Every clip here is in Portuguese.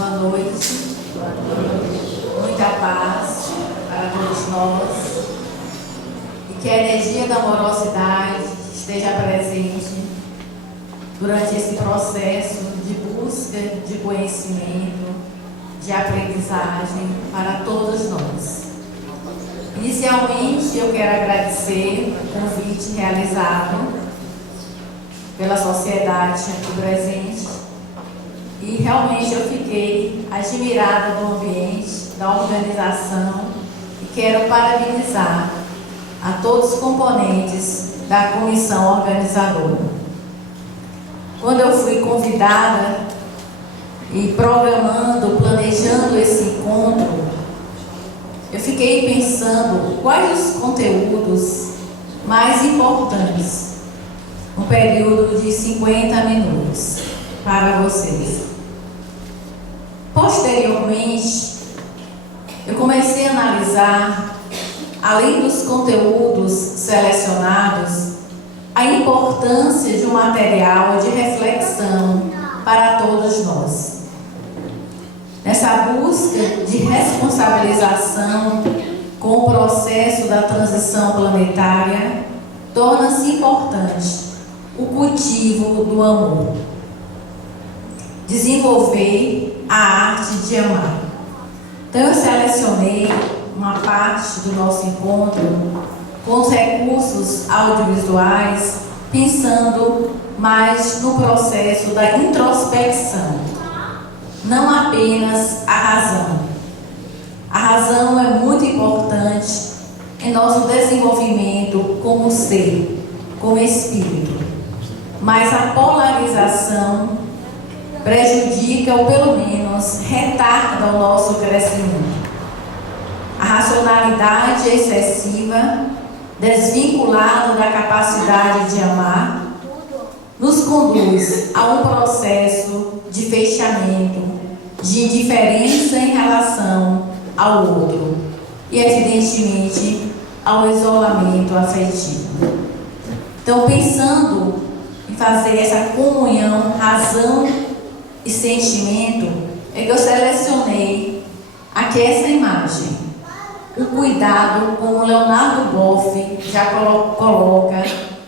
Boa noite. Boa noite. Muita paz para todos nós. E que a energia da amorosidade esteja presente durante esse processo de busca de conhecimento, de aprendizagem para todos nós. Inicialmente, eu quero agradecer o convite realizado pela sociedade aqui presente e realmente eu fiquei admirada do ambiente, da organização e quero parabenizar a todos os componentes da comissão organizadora. Quando eu fui convidada e programando, planejando esse encontro, eu fiquei pensando quais os conteúdos mais importantes no período de 50 minutos para vocês. Posteriormente, eu comecei a analisar, além dos conteúdos selecionados, a importância de um material de reflexão para todos nós. Nessa busca de responsabilização com o processo da transição planetária, torna-se importante o cultivo do amor. Desenvolver a arte de amar. Então eu selecionei uma parte do nosso encontro com os recursos audiovisuais, pensando mais no processo da introspecção, não apenas a razão. A razão é muito importante em nosso desenvolvimento como ser, como espírito, mas a polarização prejudica ou pelo menos retarda o nosso crescimento. A racionalidade excessiva, desvinculada da capacidade de amar, nos conduz a um processo de fechamento, de indiferença em relação ao outro e, evidentemente, ao isolamento afetivo. Então, pensando em fazer essa comunhão, razão e sentimento, é que eu selecionei aqui essa imagem. O cuidado, como Leonardo Boff já coloca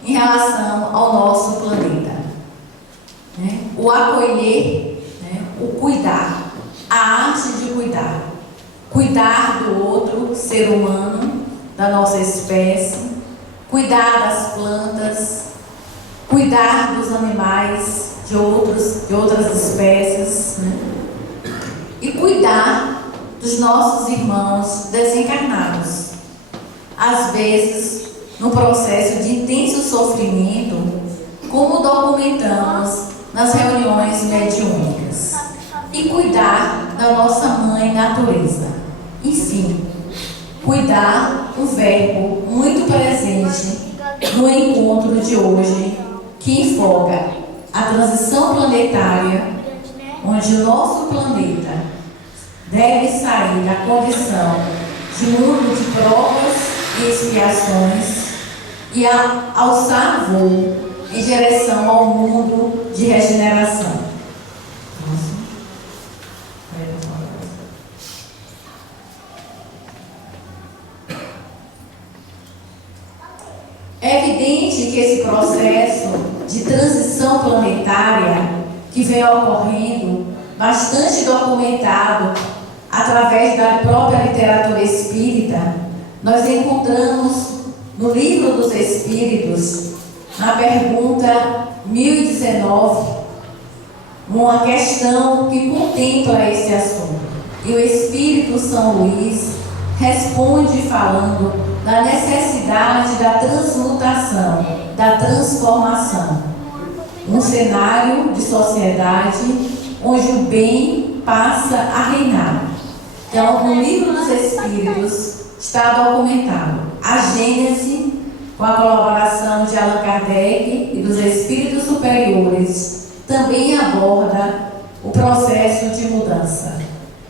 em relação ao nosso planeta. O acolher, o cuidar, a arte de cuidar. Cuidar do outro ser humano, da nossa espécie, cuidar das plantas, cuidar dos animais, de outras espécies, e cuidar dos nossos irmãos desencarnados. Às vezes, no processo de intenso sofrimento, como documentamos nas reuniões mediúnicas, e cuidar da nossa mãe natureza. Enfim, cuidar, um verbo muito presente no encontro de hoje, que enfoca a transição planetária, onde o nosso planeta deve sair da condição de mundo de provas e expiações e alçar voo em direção ao mundo de regeneração. É evidente que esse processo de transição planetária que vem ocorrendo, bastante documentado através da própria literatura espírita, nós encontramos no Livro dos Espíritos, na pergunta 1019, uma questão que contempla esse assunto. E o Espírito São Luís responde falando da necessidade da transmutação, da transformação. Um cenário de sociedade onde o bem passa a reinar. Então, no Livro dos Espíritos está documentado a Gênese, com a colaboração de Allan Kardec e dos Espíritos Superiores, também aborda o processo de mudança.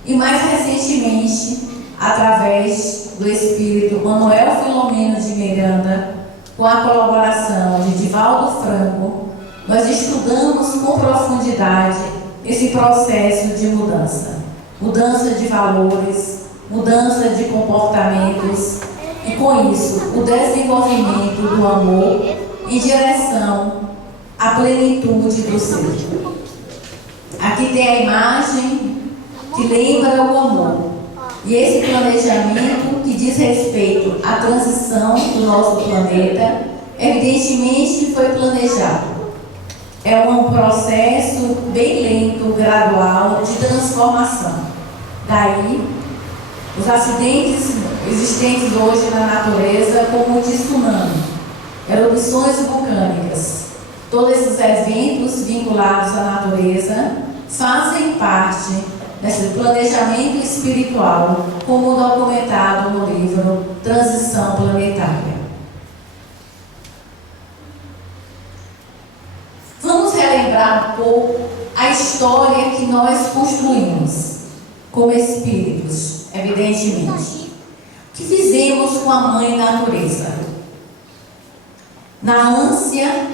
E mais recentemente, através do Espírito Manuel Filomeno de Miranda, com a colaboração de Divaldo Franco, nós estudamos com profundidade esse processo de mudança. Mudança de valores, mudança de comportamentos e, com isso, o desenvolvimento do amor em direção à plenitude do ser. Aqui tem a imagem que lembra o amor. E esse planejamento que diz respeito à transição do nosso planeta, evidentemente foi planejado. É um processo bem lento, gradual, de transformação. Daí, os acidentes existentes hoje na natureza, como o tsunami, erupções vulcânicas, todos esses eventos vinculados à natureza fazem parte desse planejamento espiritual, como documentado no livro Transição Planetária. Vamos relembrar um pouco a história que nós construímos como espíritos, evidentemente. O que fizemos com a Mãe Natureza? Na ânsia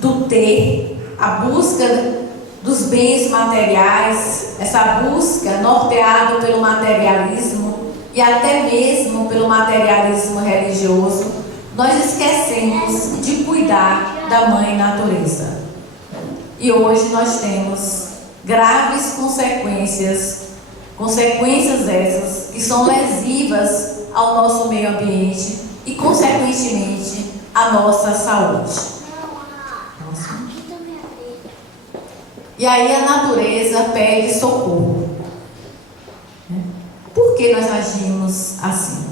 do ter, a busca dos bens materiais, essa busca norteada pelo materialismo e até mesmo pelo materialismo religioso, nós esquecemos de cuidar da Mãe Natureza. E hoje nós temos graves consequências essas que são lesivas ao nosso meio ambiente e, consequentemente, à nossa saúde. E aí a natureza pede socorro. Por que nós agimos assim?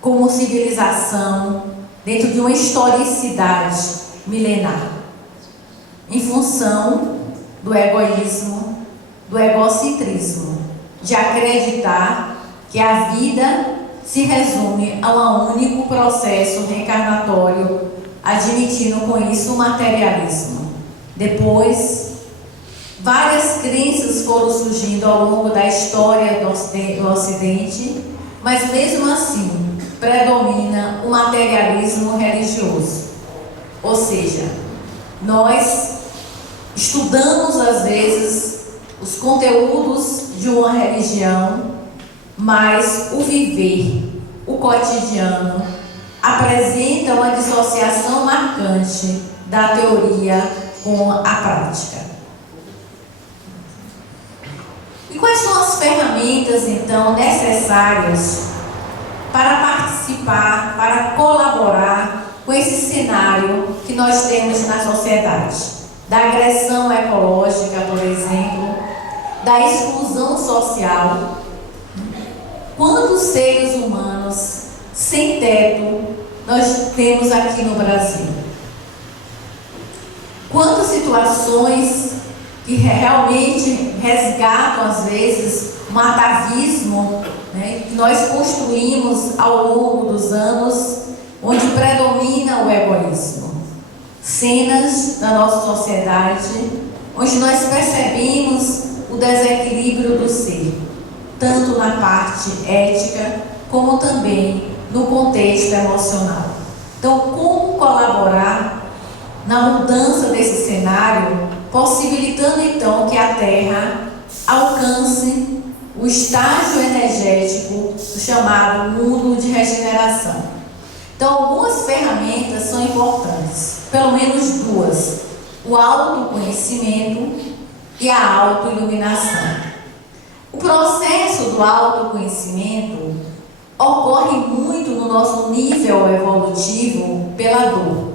Como civilização, dentro de uma historicidade milenar, em função do egoísmo, do egocentrismo, de acreditar que a vida se resume a um único processo reencarnatório, admitindo com isso o materialismo. Depois, várias crenças foram surgindo ao longo da história do Ocidente, mas mesmo assim predomina o materialismo religioso. Ou seja, nós estudamos às vezes os conteúdos de uma religião, mas o viver, o cotidiano, apresenta uma dissociação marcante da teoria com a prática. E quais são as ferramentas, então, necessárias para participar, para colaborar com esse cenário que nós temos na sociedade? Da agressão ecológica, por exemplo, da exclusão social. Quantos seres humanos sem teto nós temos aqui no Brasil? Quantas situações que realmente resgatam, às vezes, um atavismo, né, que nós construímos ao longo dos anos, onde predomina o egoísmo. Cenas da nossa sociedade, onde nós percebemos o desequilíbrio do ser, tanto na parte ética, como também no contexto emocional. Então, como colaborar na mudança desse cenário, possibilitando então que a Terra alcance o estágio energético do chamado mundo de regeneração? Então, algumas ferramentas são importantes, pelo menos duas: o autoconhecimento e a autoiluminação. O processo do autoconhecimento ocorre muito no nosso nível evolutivo pela dor.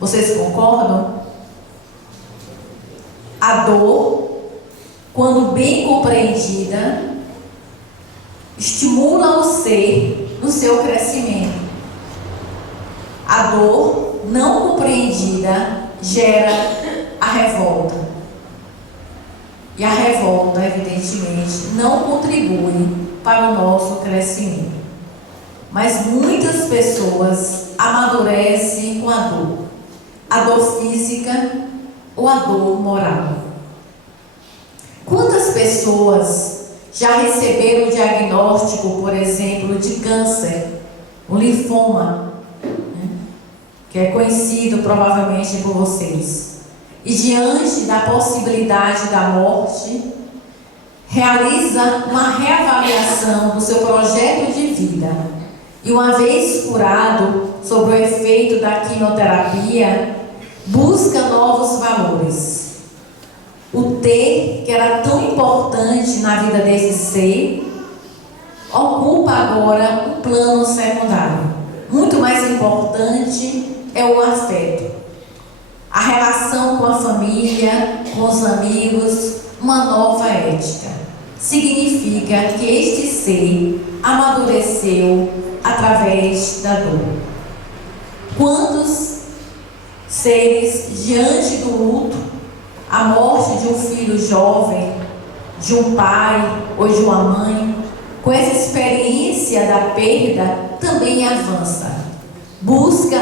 Vocês concordam? A dor, quando bem compreendida, estimula o ser no seu crescimento. A dor não compreendida gera a revolta. E a revolta, evidentemente, não contribui para o nosso crescimento. Mas muitas pessoas amadurecem com a dor física ou a dor moral. Quantas pessoas já receberam o diagnóstico, por exemplo, de câncer, o linfoma, que é conhecido provavelmente por vocês, e, diante da possibilidade da morte, realiza uma reavaliação do seu projeto de vida e, uma vez curado sob o efeito da quimioterapia, busca novos valores. O ter, que era tão importante na vida desse ser, ocupa agora um plano secundário. Muito mais importante é o afeto, a relação com a família, com os amigos, uma nova ética. Significa que este ser amadureceu através da dor. Quantos seres, diante do luto, a morte de um filho jovem, de um pai ou de uma mãe, com essa experiência da perda, também avança. Busca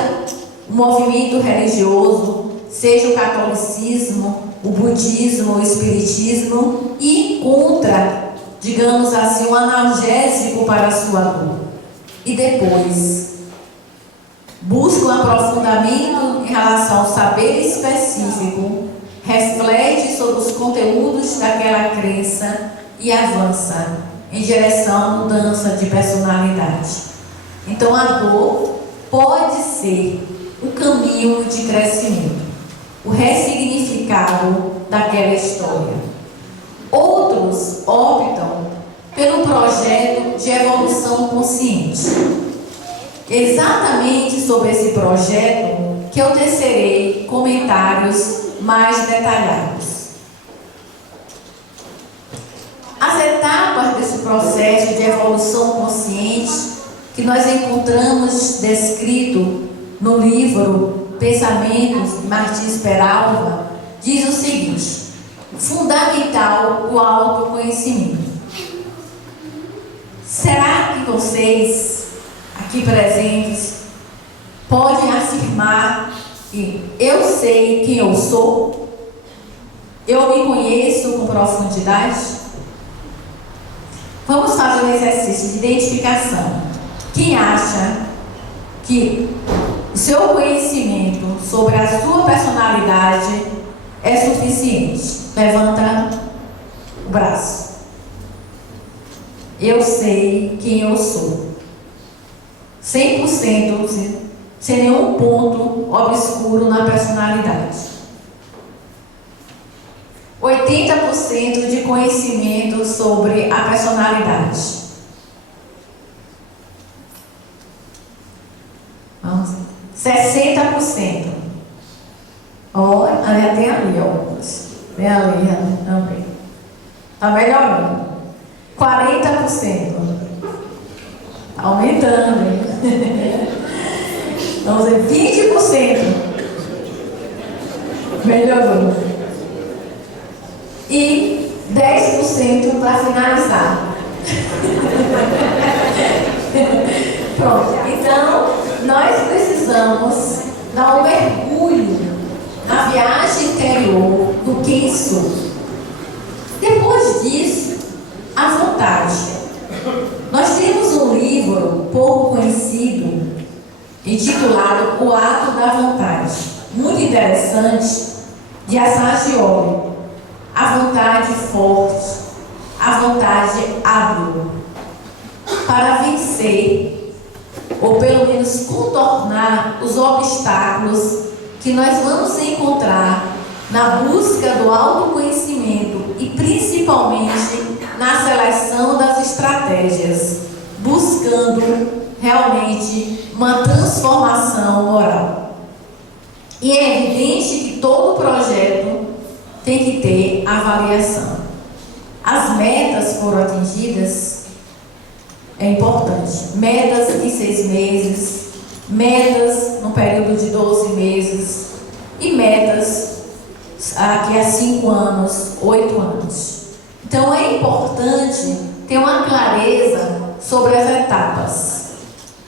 o movimento religioso, seja o catolicismo, o budismo, o espiritismo, e encontra, digamos assim, um analgésico para a sua dor. E depois busca um aprofundamento em relação ao saber específico, reflete sobre os conteúdos daquela crença e avança em direção à mudança de personalidade. Então a dor pode ser o caminho de crescimento, o ressignificado daquela história. Outros optam pelo projeto de evolução consciente. Exatamente sobre esse projeto que eu tecerei comentários mais detalhados. As etapas desse processo de evolução consciente que nós encontramos descrito no livro Pensamentos de Martins Peralva diz o seguinte: fundamental o autoconhecimento. Será que vocês aqui presentes podem afirmar que eu sei quem eu sou? Eu me conheço com profundidade? Vamos fazer um exercício de identificação. Quem acha que o seu conhecimento sobre a sua personalidade é suficiente? Levanta o braço. Eu sei quem eu sou. 100%, sem nenhum ponto obscuro na personalidade. 80% de conhecimento sobre a personalidade. Vamos. 60%. Olha, já tem ali, ó. Tem ali também. Está melhorando. 40%. Está aumentando, hein? Vamos dizer, 20%. Melhorou. E 10% para finalizar. Pronto. Então, nós precisamos dar um mergulho na viagem interior do quem sou. Depois disso, a vontade. Nós temos um livro pouco conhecido, intitulado O Ato da Vontade, muito interessante, de Assagioli. A vontade forte, a vontade hábil, para vencer, ou pelo menos contornar os obstáculos que nós vamos encontrar na busca do autoconhecimento e principalmente na seleção das estratégias, buscando realmente uma transformação moral. E é evidente que todo projeto tem que ter avaliação. As metas foram atingidas, é importante. Metas em 6 meses, metas no período de 12 meses e metas aqui há 5 anos, 8 anos. Então é importante ter uma clareza sobre as etapas.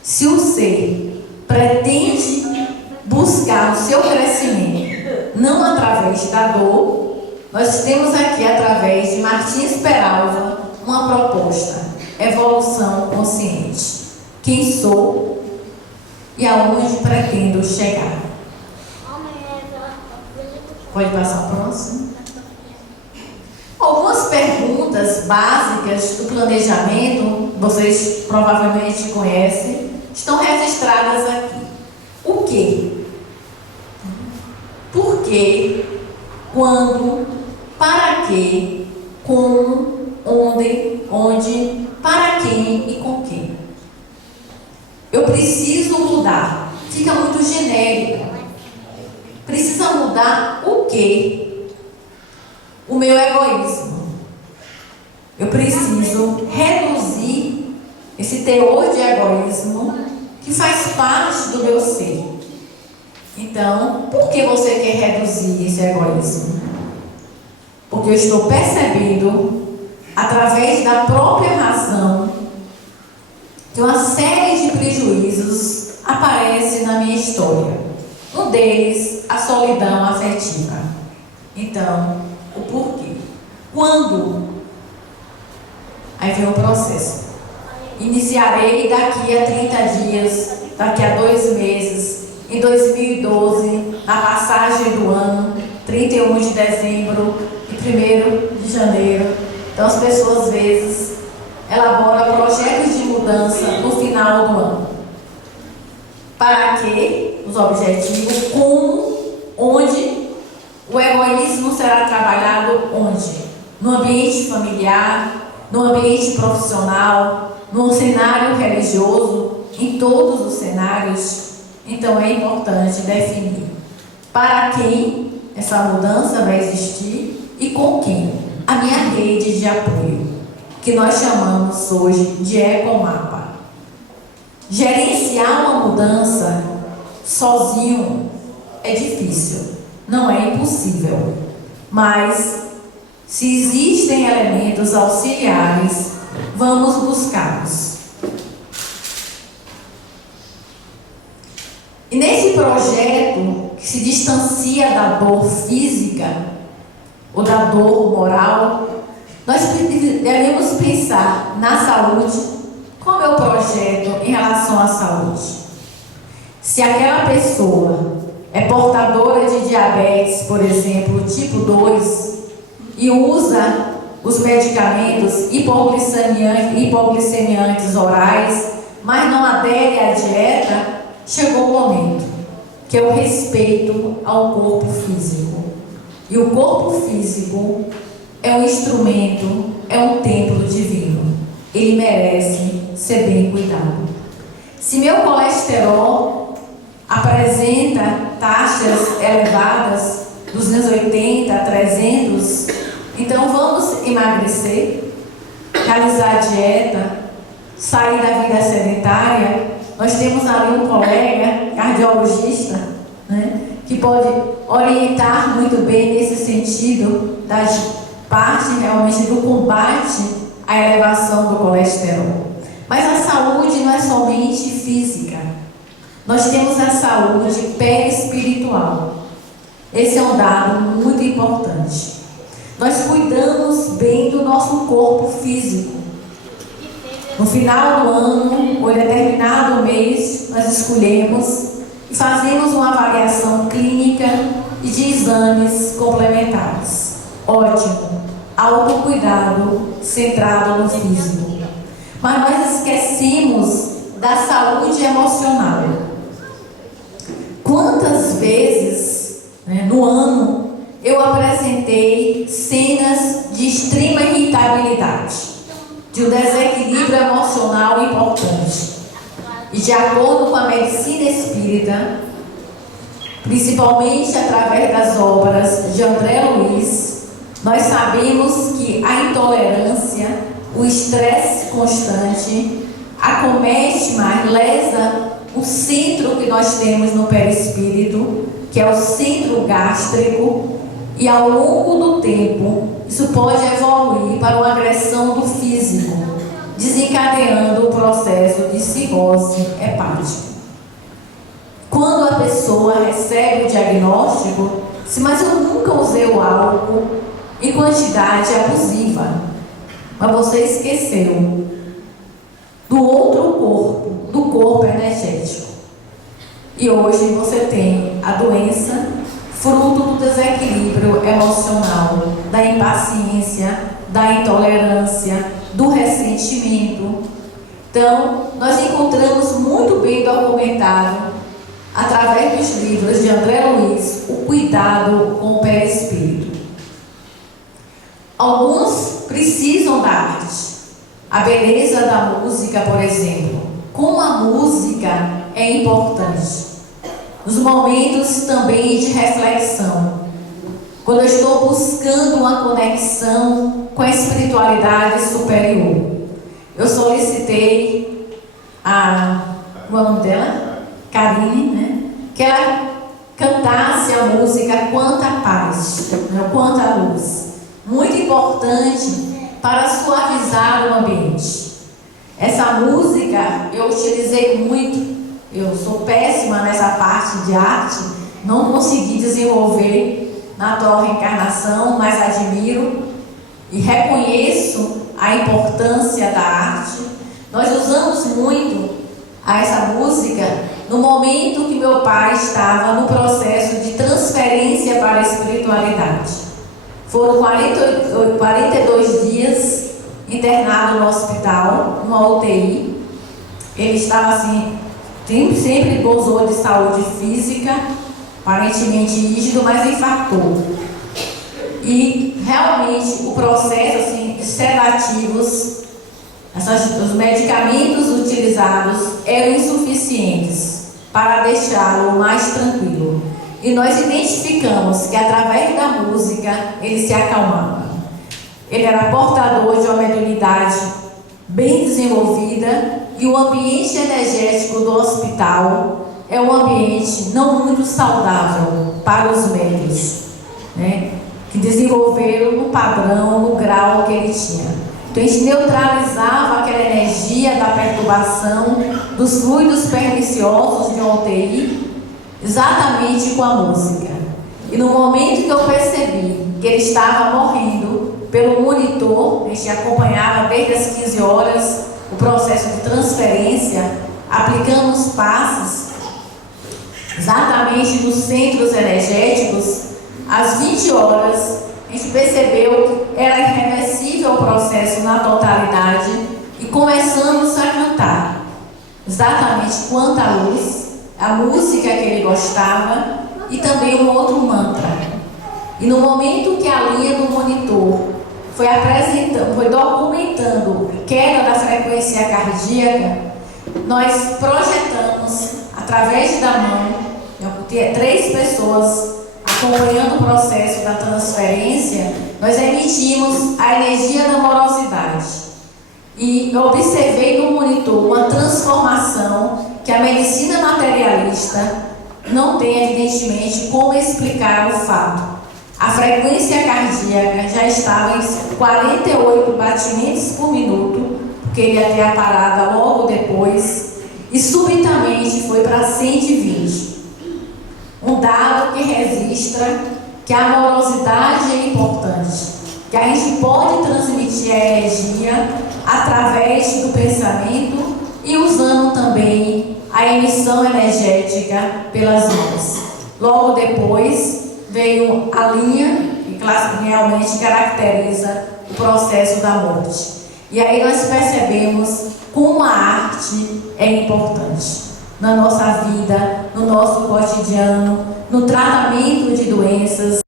Se o ser pretende buscar o seu crescimento, não através da dor, nós temos aqui, através de Martins Peralva, uma proposta: evolução consciente. Quem sou e aonde pretendo chegar. Pode passar o próximo. Algumas perguntas básicas do planejamento, vocês provavelmente conhecem, estão registradas aqui. O que? Por quê? Quando? Para quê? Como? Onde? Para quem e com quem? Eu preciso mudar. Fica muito genérico. Precisa mudar o quê? O meu egoísmo. Eu preciso reduzir esse teor de egoísmo que faz parte do meu ser. Então, por que você quer reduzir esse egoísmo? Porque eu estou percebendo, através da própria razão, que uma série de prejuízos aparece na minha história. Um deles, a solidão afetiva. Então, o porquê? Quando? Aí vem o processo. Iniciarei daqui a 30 dias, daqui a 2 meses, em 2012, na passagem do ano, 31 de dezembro e 1º de janeiro. Então, as pessoas, às vezes, elaboram projetos de mudança no final do ano. Para quê? Os objetivos. Como? Onde? O egoísmo será trabalhado onde? No ambiente familiar, no ambiente profissional, no cenário religioso, em todos os cenários. Então é importante definir para quem essa mudança vai existir e com quem. A minha rede de apoio, que nós chamamos hoje de ecomapa. Gerenciar uma mudança sozinho é difícil, não é impossível, mas se existem elementos auxiliares, vamos buscá-los. E nesse projeto que se distancia da dor física ou da dor moral, nós devemos pensar na saúde. Qual é o projeto em relação à saúde? Se aquela pessoa é portadora de diabetes, por exemplo, tipo 2, e usa os medicamentos hipoglicemiantes orais, mas não adere à dieta, chegou o momento, que é o respeito ao corpo físico. E o corpo físico é um instrumento, é um templo divino. Ele merece ser bem cuidado. Se meu colesterol apresenta taxas elevadas, 280 a 300, então vamos emagrecer, realizar a dieta, sair da vida sedentária. Nós temos ali um colega cardiologista, né, que pode orientar muito bem nesse sentido, da parte realmente do combate à elevação do colesterol. Mas a saúde não é somente física. Nós temos a saúde perispiritual. Esse é um dado muito importante. Nós cuidamos bem do nosso corpo físico. No final do ano, ou em determinado mês, nós escolhemos e fazemos uma avaliação clínica e de exames complementares. Ótimo. Autocuidado centrado no físico. Mas nós esquecemos da saúde emocional. Quantas vezes, no ano, eu apresentei cenas de extrema irritabilidade, de um desequilíbrio emocional importante. E de acordo com a medicina espírita, principalmente através das obras de André Luiz, nós sabemos que a intolerância, o estresse constante, acomete mais, lesa o centro que nós temos no perispírito, que é o centro gástrico, e ao longo do tempo, isso pode evoluir para uma agressão do físico, desencadeando o processo de cirrose hepática. Quando a pessoa recebe o diagnóstico, mas eu nunca usei o álcool em quantidade abusiva, mas você esqueceu do outro corpo, do corpo energético. E hoje você tem a doença fruto do desequilíbrio emocional, da impaciência, da intolerância, do ressentimento. Então, nós encontramos muito bem documentado, através dos livros de André Luiz, o cuidado com o perispírito. Alguns precisam da arte. A beleza da música, por exemplo. Como a música é importante. Nos momentos também de reflexão. Quando eu estou buscando uma conexão com a espiritualidade superior. Eu solicitei o nome dela? Karine, né? Que ela cantasse a música Quanta Paz, né? Quanta Luz. Muito importante para suavizar o ambiente. Essa música eu utilizei muito. Eu sou péssima nessa parte de arte, não consegui desenvolver na atual reencarnação, mas admiro e reconheço a importância da arte. Nós usamos muito essa música no momento que meu pai estava no processo de transferência para a espiritualidade. Foram 42 dias internado no hospital, numa UTI. Ele estava assim, sempre gozou de saúde física, aparentemente rígido, mas infartou. E realmente o processo assim, de sedativos, os medicamentos utilizados eram insuficientes para deixá-lo mais tranquilo. E nós identificamos que através da música ele se acalmava. Ele era portador de uma mediunidade bem desenvolvida e o ambiente energético do hospital é um ambiente não muito saudável para os médios, né? Que desenvolveram no padrão, no grau que ele tinha. Então a gente neutralizava aquela energia da perturbação dos fluidos perniciosos de uma UTI exatamente com a música. E no momento que eu percebi que ele estava morrendo, pelo monitor, a gente acompanhava desde as 15 horas o processo de transferência, aplicando os passes exatamente nos centros energéticos. Às 20 horas, a gente percebeu que era irreversível o processo na totalidade e começamos a cantar exatamente Quanta Luz, a música que ele gostava e também um outro mantra. E no momento que a linha do monitor foi documentando a queda da frequência cardíaca, nós projetamos através da mão, tinha 3 pessoas acompanhando o processo da transferência, nós emitimos a energia da amorosidade. E eu observei no monitor uma transformação que a medicina materialista não tem, evidentemente, como explicar o fato. A frequência cardíaca já estava em 48 batimentos por minuto, porque ele ia ter a parada logo depois, e subitamente foi para 120. Um dado que registra que a amorosidade é importante, que a gente pode transmitir a energia através do pensamento e usando também a emissão energética pelas mãos. Logo depois veio a linha que realmente caracteriza o processo da morte. E aí nós percebemos como a arte é importante na nossa vida, no nosso cotidiano, no tratamento de doenças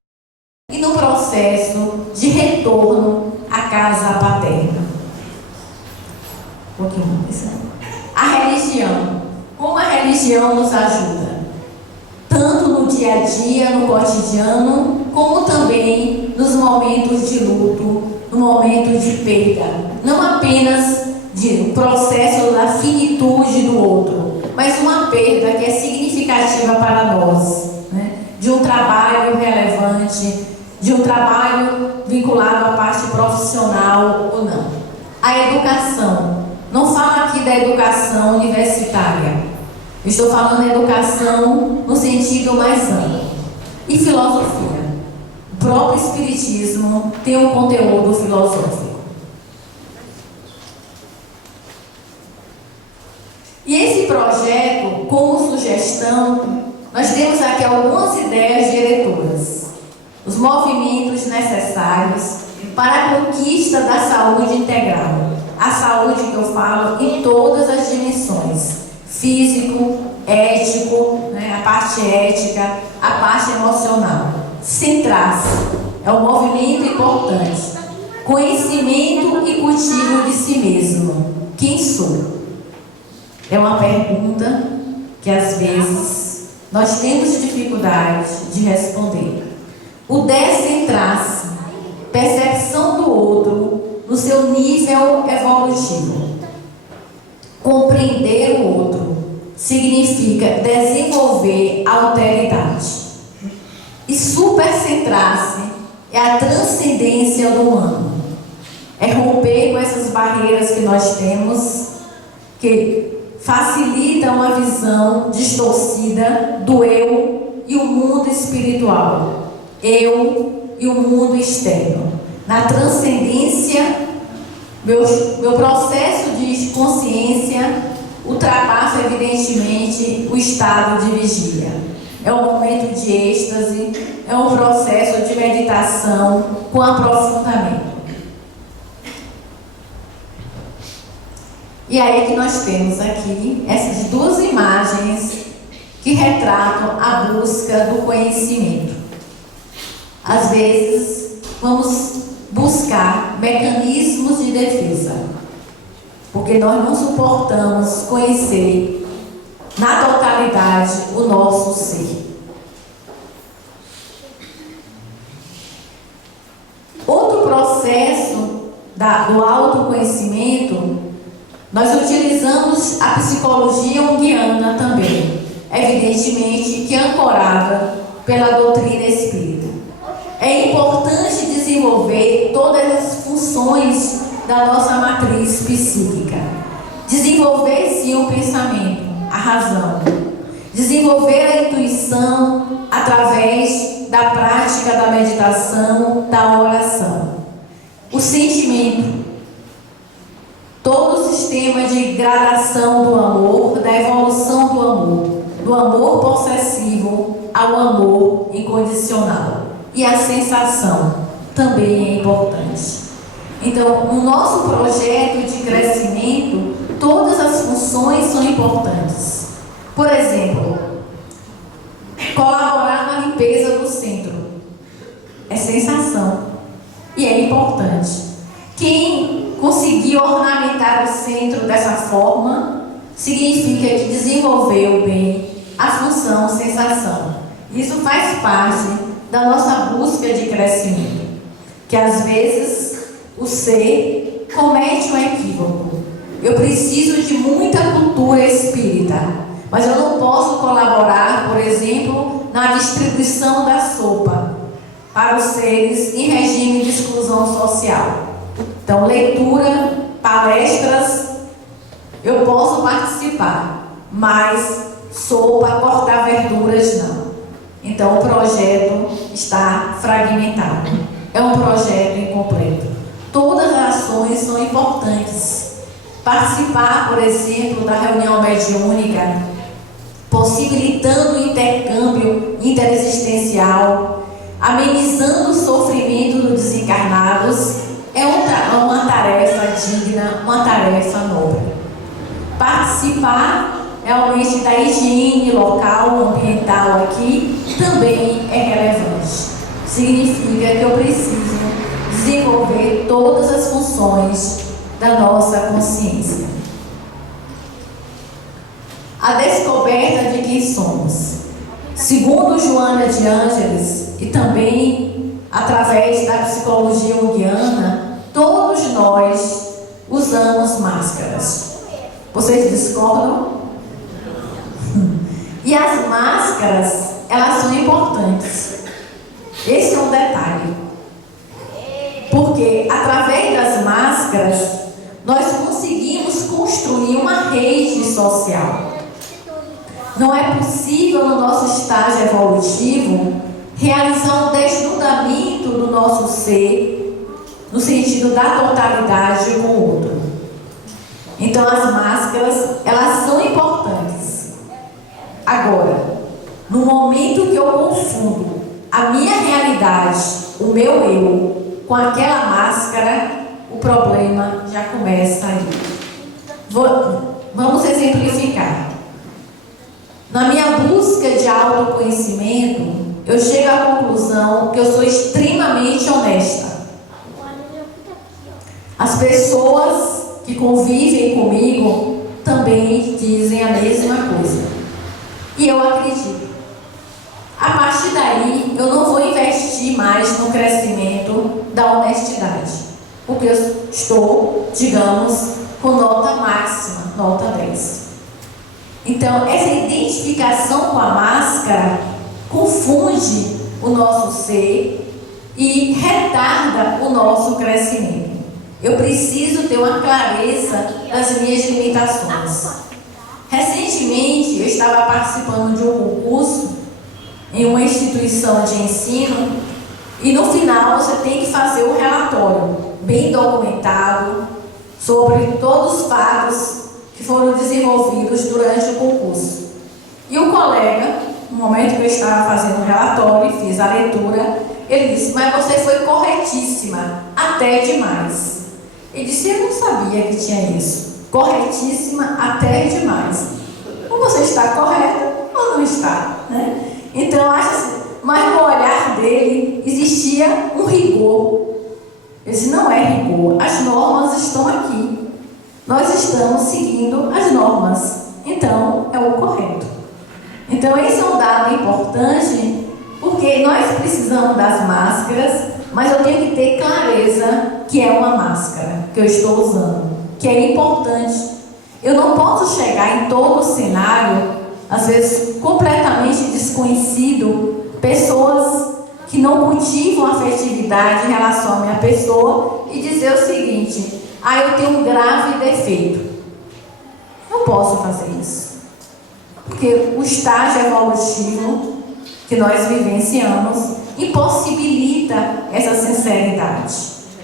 e no processo de retorno à casa paterna. Um pouquinho mais. A religião. Como a religião nos ajuda? Tanto no dia a dia, no cotidiano, como também nos momentos de luto, no momento de perda. Não apenas de processo da finitude do outro, mas uma perda que é significativa para nós, né? De um trabalho relevante, de um trabalho vinculado à parte profissional ou não. A educação. Não falo aqui da educação universitária. Estou falando da educação no sentido mais amplo. E filosofia. O próprio Espiritismo tem um conteúdo filosófico. E esse projeto, como sugestão, nós temos aqui algumas ideias diretoras. Os movimentos necessários para a conquista da saúde integral. A saúde que eu falo em todas as dimensões. Físico, ético, a parte ética, a parte emocional. Centrar-se é um movimento importante. Conhecimento e cultivo de si mesmo. Quem sou? É uma pergunta que às vezes nós temos dificuldade de responder. O descentrar-se, percepção do outro no seu nível evolutivo. Compreender o outro significa desenvolver a alteridade. E supercentrar-se é a transcendência do humano. É romper com essas barreiras que nós temos, que facilitam a visão distorcida do eu e o mundo espiritual. Eu e o mundo externo. Na transcendência, meu processo de consciência ultrapassa evidentemente o estado de vigília. É um momento de êxtase, é um processo de meditação com aprofundamento. E aí que nós temos aqui essas duas imagens que retratam a busca do conhecimento. Às vezes, vamos buscar mecanismos de defesa, porque nós não suportamos conhecer na totalidade o nosso ser. Outro processo do autoconhecimento, nós utilizamos a psicologia junguiana também, evidentemente que ancorada pela doutrina espírita. É importante desenvolver todas as funções da nossa matriz psíquica. Desenvolver sim o pensamento, a razão. Desenvolver a intuição através da prática da meditação, da oração. O sentimento. Todo o sistema de gradação do amor, da evolução do amor possessivo ao amor incondicional. E a sensação também é importante. Então, no nosso projeto de crescimento, todas as funções são importantes. Por exemplo, colaborar na limpeza do centro é sensação e é importante. Quem conseguir ornamentar o centro dessa forma significa que desenvolveu bem a função sensação. Isso faz parte da nossa busca de crescimento, que às vezes o ser comete um equívoco. Eu preciso de muita cultura espírita, mas eu não posso colaborar, por exemplo, na distribuição da sopa para os seres em regime de exclusão social. Então, leitura, palestras, eu posso participar, mas sopa, cortar verduras, não. Então, o projeto está fragmentado. É um projeto incompleto. Todas as ações são importantes. Participar, por exemplo, da reunião mediúnica, possibilitando o intercâmbio interexistencial, amenizando o sofrimento dos desencarnados, é uma tarefa digna, uma tarefa nobre. Participar realmente da higiene local, ambiental aqui, também é relevante. Significa que eu preciso desenvolver todas as funções da nossa consciência. A descoberta de quem somos. Segundo Joana de Ângeles, e também através da psicologia junguiana, todos nós usamos máscaras. Vocês discordam? E as máscaras, elas são importantes. Esse é um detalhe. Porque através das máscaras, nós conseguimos construir uma rede social. Não é possível no nosso estágio evolutivo realizar um desnudamento do nosso ser no sentido da totalidade com o outro. Então as máscaras, elas são importantes. Agora, No momento que eu confundo a minha realidade, o meu eu, com aquela máscara, o problema já começa aí. Vamos exemplificar. Na minha busca de autoconhecimento, eu chego à conclusão que eu sou extremamente honesta. As pessoas que convivem comigo também dizem a mesma coisa. E eu acredito. A partir daí, eu não vou investir mais no crescimento da honestidade. Porque eu estou, digamos, com nota máxima, nota 10. Então, essa identificação com a máscara confunde o nosso ser e retarda o nosso crescimento. Eu preciso ter uma clareza das minhas limitações. Recentemente, eu estava participando de um concurso em uma instituição de ensino e no final você tem que fazer um relatório bem documentado sobre todos os fatos que foram desenvolvidos durante o concurso. E o colega, no momento que eu estava fazendo o relatório e fiz a leitura, ele disse: mas você foi corretíssima, até demais. Ele disse: eu não sabia que tinha isso. Corretíssima até demais. Ou você está correta ou não está, né? Então eu acho assim, mas no olhar dele existia um rigor. Ele disse: não é rigor, as normas estão aqui. Nós estamos seguindo as normas. Então é o correto. Então esse é um dado importante, porque nós precisamos das máscaras, mas eu tenho que ter clareza que é uma máscara que eu estou usando, que é importante. Eu não posso chegar em todo o cenário, às vezes completamente desconhecido, pessoas que não cultivam afetividade em relação à minha pessoa e dizer o seguinte: eu tenho um grave defeito. Não posso fazer isso. Porque o estágio evolutivo que nós vivenciamos impossibilita essa sinceridade.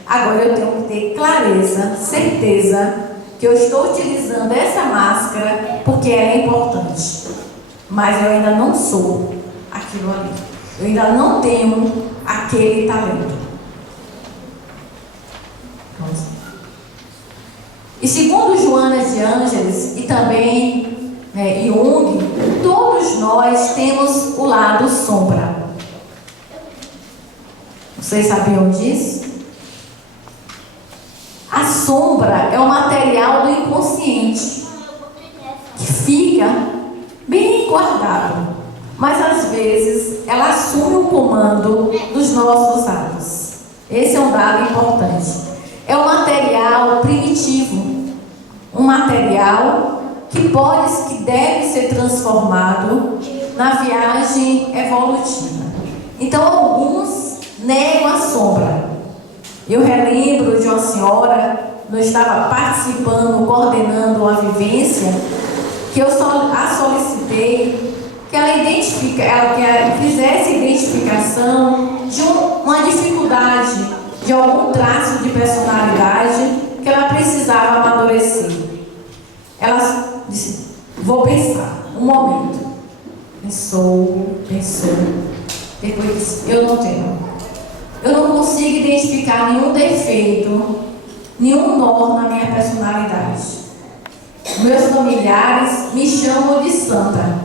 Agora eu tenho que ter clareza, certeza que eu estou utilizando essa máscara porque ela é importante. Mas eu ainda não sou aquilo ali. Eu ainda não tenho aquele talento. E segundo Joana de Ângeles e também Jung, todos nós temos o lado sombra. Vocês sabiam disso? A sombra é o material do inconsciente que fica bem guardado, mas às vezes ela assume o comando dos nossos atos. Esse é um dado importante. É um material primitivo, um material que deve ser transformado na viagem evolutiva. Então alguns negam a sombra. Eu relembro de uma senhora, eu estava participando, coordenando uma vivência, que eu a solicitei que ela fizesse identificação de uma dificuldade, de algum traço de personalidade que ela precisava amadurecer. Ela disse: vou pensar, um momento. Pensou. Depois disse: eu não tenho. Eu não consigo identificar nenhum defeito, nenhum nó na minha personalidade. Meus familiares me chamam de santa.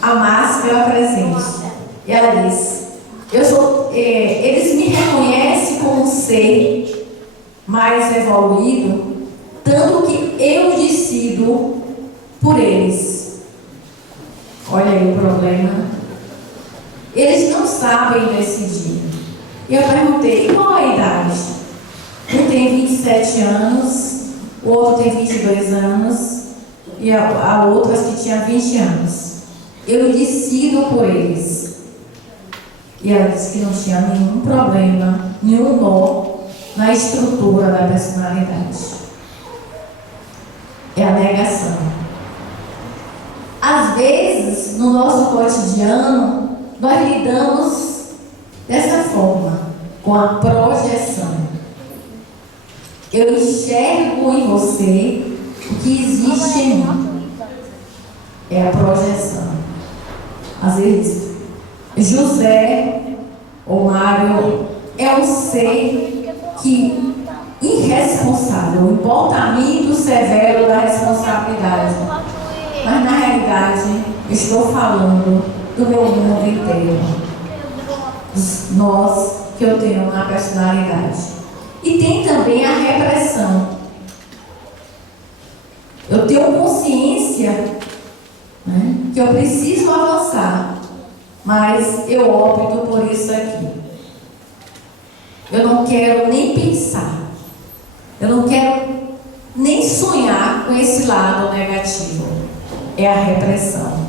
A máscara presente. E ela diz: eles me reconhecem como um ser mais evoluído, tanto que eu decido por eles. Olha aí o problema. Eles não sabem decidir. E eu perguntei: qual a idade? Um tem 27 anos, o outro tem 22 anos e a outra acho que tinha 20 anos. Eu decido por eles. E ela disse que não tinha nenhum problema, nenhum nó na estrutura da personalidade. É a negação. Às vezes, no nosso cotidiano, nós lidamos dessa forma, com a projeção. Eu enxergo em você o que existe em mim. é a projeção. Às vezes, José ou Mário é um ser que irresponsável, o comportamento severo da responsabilidade. Mas na realidade, estou falando do meu mundo inteiro. Nós que eu tenho na personalidade. E tem também a repressão. Eu tenho consciência, né, que eu preciso avançar, mas eu opto por isso aqui. Eu não quero nem pensar. Eu não quero nem sonhar com esse lado negativo. É a repressão.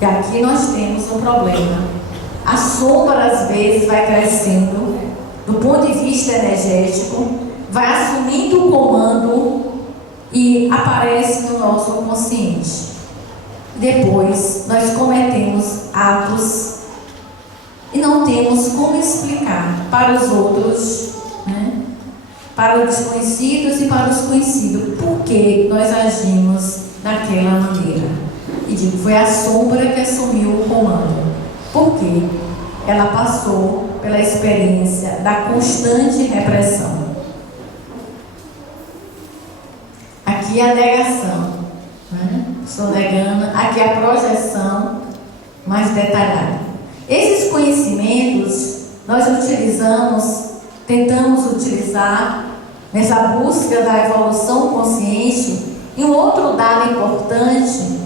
E aqui nós temos um problema. A sombra, às vezes, vai crescendo, do ponto de vista energético, vai assumindo o comando e aparece no nosso consciente. Depois, nós cometemos atos e não temos como explicar para os outros, né? Para os desconhecidos e para os conhecidos, por que nós agimos daquela maneira. E digo, foi a sombra que assumiu o comando. Por quê? Ela passou pela experiência da constante repressão. Aqui a negação, né? Estou negando. Aqui a projeção mais detalhada. Esses conhecimentos nós tentamos utilizar nessa busca da evolução consciente. E um outro dado importante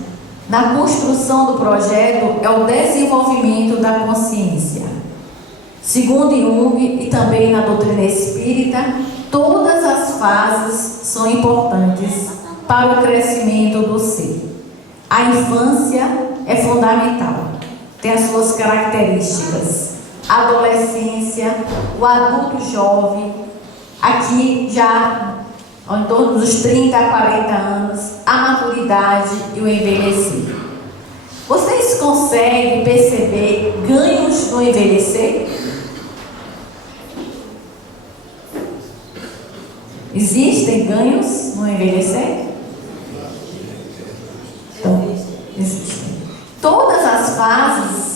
na construção do projeto é o desenvolvimento da consciência. Segundo Jung e também na doutrina espírita, todas as fases são importantes para o crescimento do ser. A infância é fundamental, tem as suas características. A adolescência, o adulto jovem, aqui já em torno dos 30 a 40 anos, a maturidade e o envelhecer. Vocês conseguem perceber ganhos no envelhecer? Existem ganhos no envelhecer? Então, existem. Todas as fases,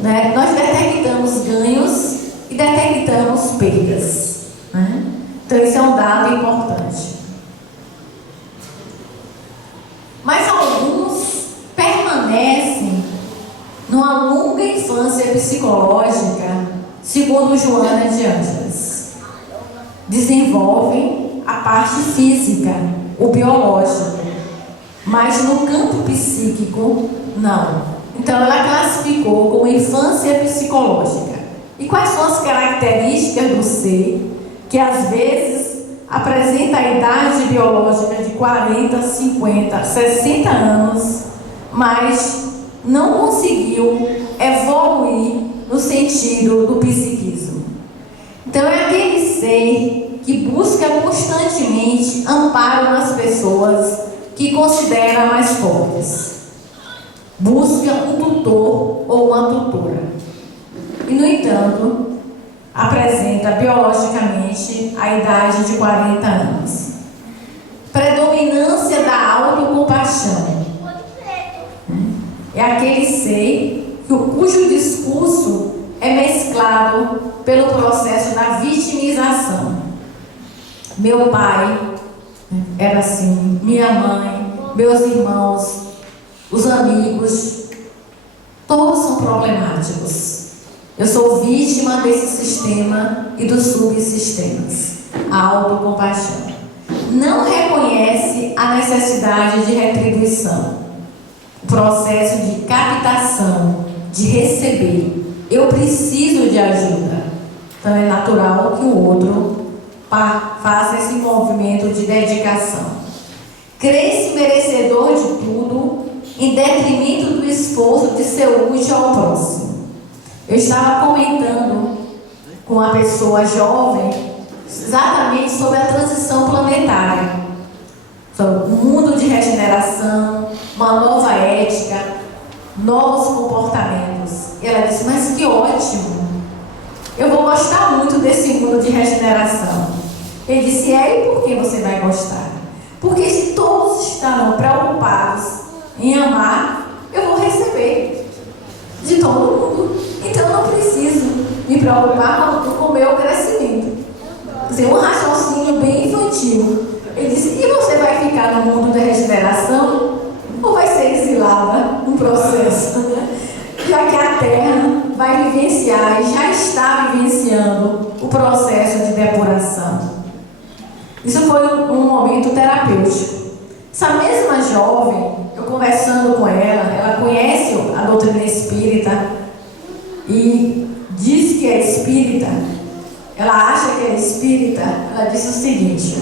né, nós detectamos ganhos e detectamos perdas, né? Então, isso é um dado importante. Mas alguns permanecem numa longa infância psicológica, segundo Joana de Ângeles. Desenvolvem a parte física, o biológico, mas no campo psíquico, não. Então, ela classificou como infância psicológica. E quais são as características do ser que às vezes apresenta a idade biológica de 40, 50, 60 anos, mas não conseguiu evoluir no sentido do psiquismo? Então é aquele ser que busca constantemente amparo nas pessoas que considera mais fortes. Busca um tutor ou uma tutora. E, no entanto, apresenta biologicamente a idade de 40 anos. Predominância da autocompaixão. É aquele ser cujo discurso é mesclado pelo processo da vitimização. Meu pai era assim, minha mãe, meus irmãos, os amigos, todos são problemáticos. Eu sou vítima desse sistema e dos subsistemas. A autocompaixão. Não reconhece a necessidade de retribuição. O processo de captação, de receber. Eu preciso de ajuda. Então é natural que o outro faça esse movimento de dedicação. Crê-se merecedor de tudo, em detrimento do esforço de ser útil ao próximo. Eu estava comentando com uma pessoa jovem exatamente sobre a transição planetária, sobre um mundo de regeneração, uma nova ética, novos comportamentos. E ela disse, mas que ótimo, eu vou gostar muito desse mundo de regeneração. Ele disse, e por que você vai gostar? Porque se todos estarão preocupados em amar, eu vou receber de todo mundo. Então eu não preciso me preocupar com o meu crescimento. Quer dizer, um raciocínio bem infantil. Ele disse, e você vai ficar no mundo da regeneração ou vai ser exilada no processo? Já que a Terra vai vivenciar e já está vivenciando o processo de depuração. Isso foi um momento terapêutico. Essa mesma jovem, eu conversando com ela conhece a doutrina espírita e diz que é espírita. Ela acha que é espírita. Ela disse o seguinte: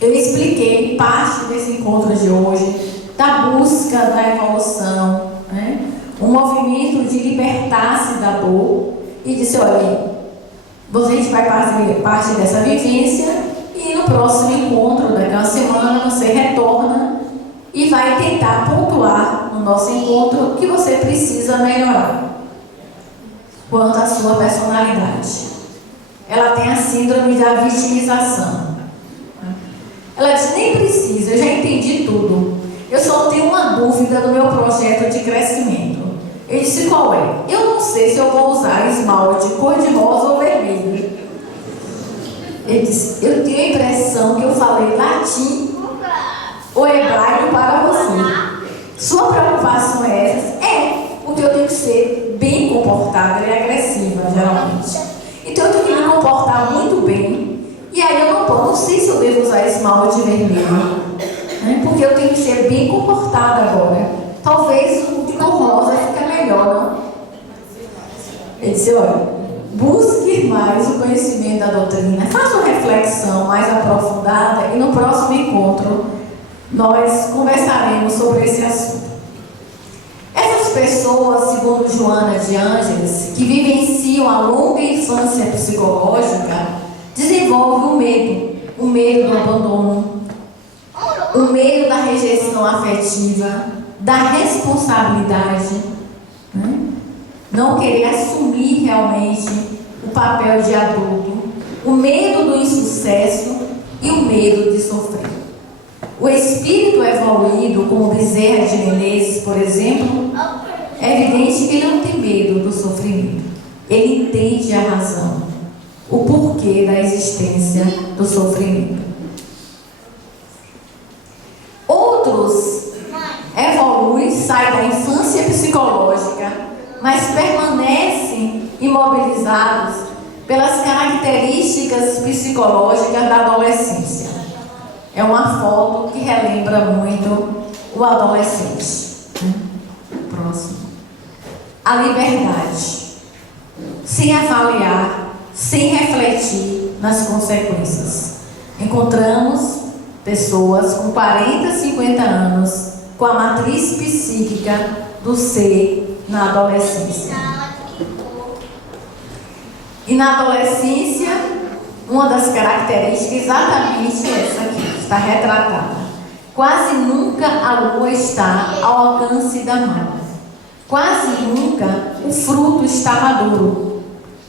eu expliquei parte desse encontro de hoje, da busca da evolução, né? Um movimento de libertar-se da dor, e disse, olha, você vai fazer parte dessa vivência e no próximo encontro, daqui a uma semana, você retorna e vai tentar pontuar no nosso encontro o que você precisa melhorar quanto à sua personalidade. Ela tem a síndrome da vitimização. Ela diz, nem precisa, eu já entendi tudo. Eu só tenho uma dúvida do meu projeto de crescimento. Ele disse, qual é? Eu não sei se eu vou usar esmalte cor-de-rosa ou vermelho. Ele disse, eu tenho a impressão que eu falei latim ou hebraico para você. Sua preocupação é essa? É, porque eu tenho que ser bem comportada e agressiva, geralmente. Então eu tenho que me comportar muito bem. E aí eu não sei se eu devo usar esmalte vermelho, né? Porque eu tenho que ser bem comportada agora. Talvez o de cor rosa fique melhor, não? Ele disse, olha, busque mais o conhecimento da doutrina, faça uma reflexão mais aprofundada e no próximo encontro nós conversaremos sobre esse assunto. Essas pessoas, segundo Joana de Ângeles, que vivenciam a longa infância psicológica, desenvolvem o medo do abandono, o medo da rejeição afetiva, da responsabilidade, né? Não querer assumir realmente o papel de adulto, o medo do insucesso e o medo de sofrer. O espírito evoluído, como Bezerra de Menezes, por exemplo, é evidente que ele não tem medo do sofrimento. Ele entende a razão, o porquê da existência do sofrimento. Outros evoluem, saem da infância psicológica, mas permanecem imobilizados pelas características psicológicas da adolescência. É uma foto que relembra muito o adolescente. Próximo. A liberdade. Sem avaliar, sem refletir nas consequências. Encontramos pessoas com 40, 50 anos com a matriz psíquica do ser na adolescência. E na adolescência, uma das características é exatamente essa aqui, está retratada. Quase nunca a lua está ao alcance da mão. Quase nunca o fruto está maduro.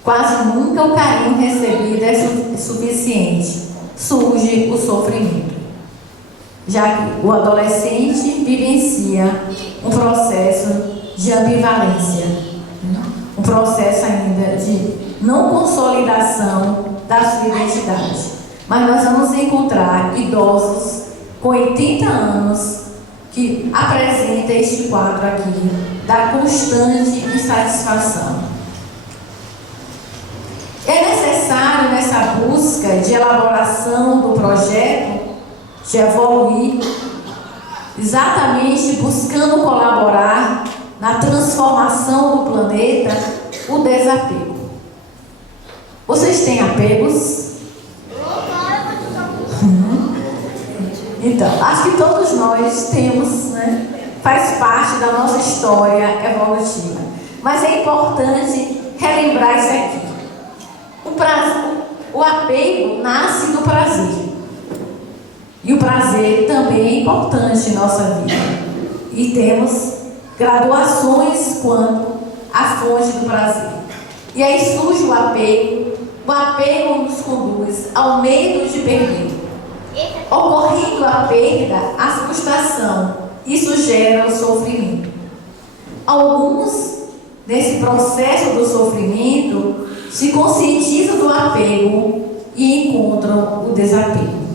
Quase nunca o carinho recebido é suficiente. Surge o sofrimento. Já que o adolescente vivencia um processo de ambivalência, um processo ainda de não consolidação da sua identidade. Mas nós vamos encontrar idosos com 80 anos que apresentam este quadro aqui da constante insatisfação. É necessário nessa busca de elaboração do projeto de evoluir, exatamente buscando colaborar na transformação do planeta, o desapego. Vocês têm apegos? Então, acho que todos nós temos, né? Faz parte da nossa história evolutiva. Mas é importante relembrar isso aqui. O apego nasce do prazer. E o prazer também é importante em nossa vida. E temos graduações quanto à fonte do prazer. E aí surge o apego. O apego nos conduz ao medo de perder. Ocorrendo a perda, a frustração isso gera o sofrimento. Alguns, nesse processo do sofrimento, se conscientizam do apego e encontram o desapego.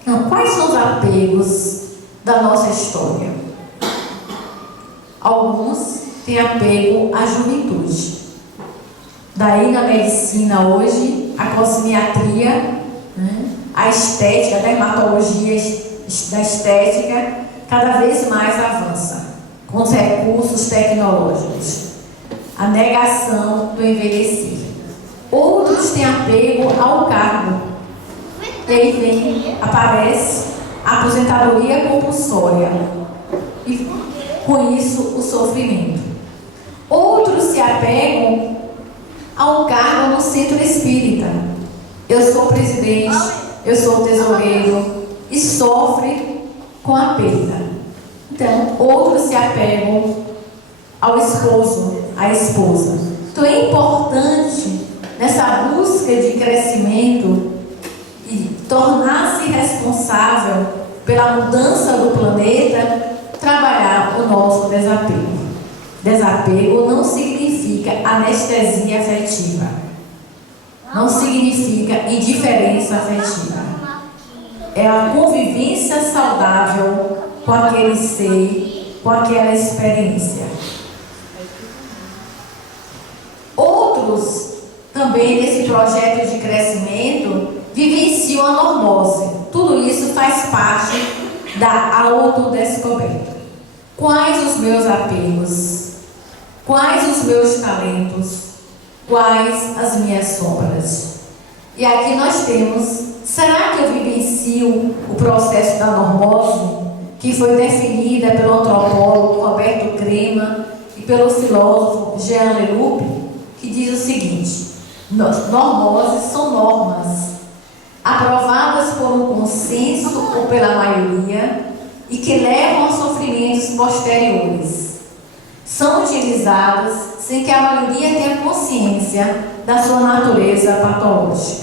Então, quais são os apegos da nossa história? Alguns têm apego à juventude. Daí na medicina hoje, a cosmiatria, a estética, a dermatologia da estética, cada vez mais avança com os recursos tecnológicos. A negação do envelhecer. Outros têm apego ao cargo. E aí aparece a aposentadoria compulsória. E com isso o sofrimento. Outros se apegam ao cargo no centro espírita. Eu sou presidente, eu sou tesoureiro, e sofre com a perda. Então, outros se apegam ao esposo, à esposa. Então é importante, nessa busca de crescimento e tornar-se responsável pela mudança do planeta, trabalhar o nosso desapego. Desapego não significa anestesia afetiva. Não significa indiferença afetiva. É a convivência saudável com aquele ser, com aquela experiência. Outros, também nesse projeto de crescimento, vivenciam a normose. Tudo isso faz parte da autodescoberta. Quais os meus apegos? Quais os meus talentos? Quais as minhas sombras? E aqui nós temos, será que eu vivencio o processo da normose, que foi definida pelo antropólogo Roberto Crema e pelo filósofo Jean Leloup, que diz o seguinte: normoses são normas aprovadas por um consenso ou pela maioria e que levam a sofrimentos posteriores. São utilizadas sem que a maioria tenha consciência da sua natureza patológica.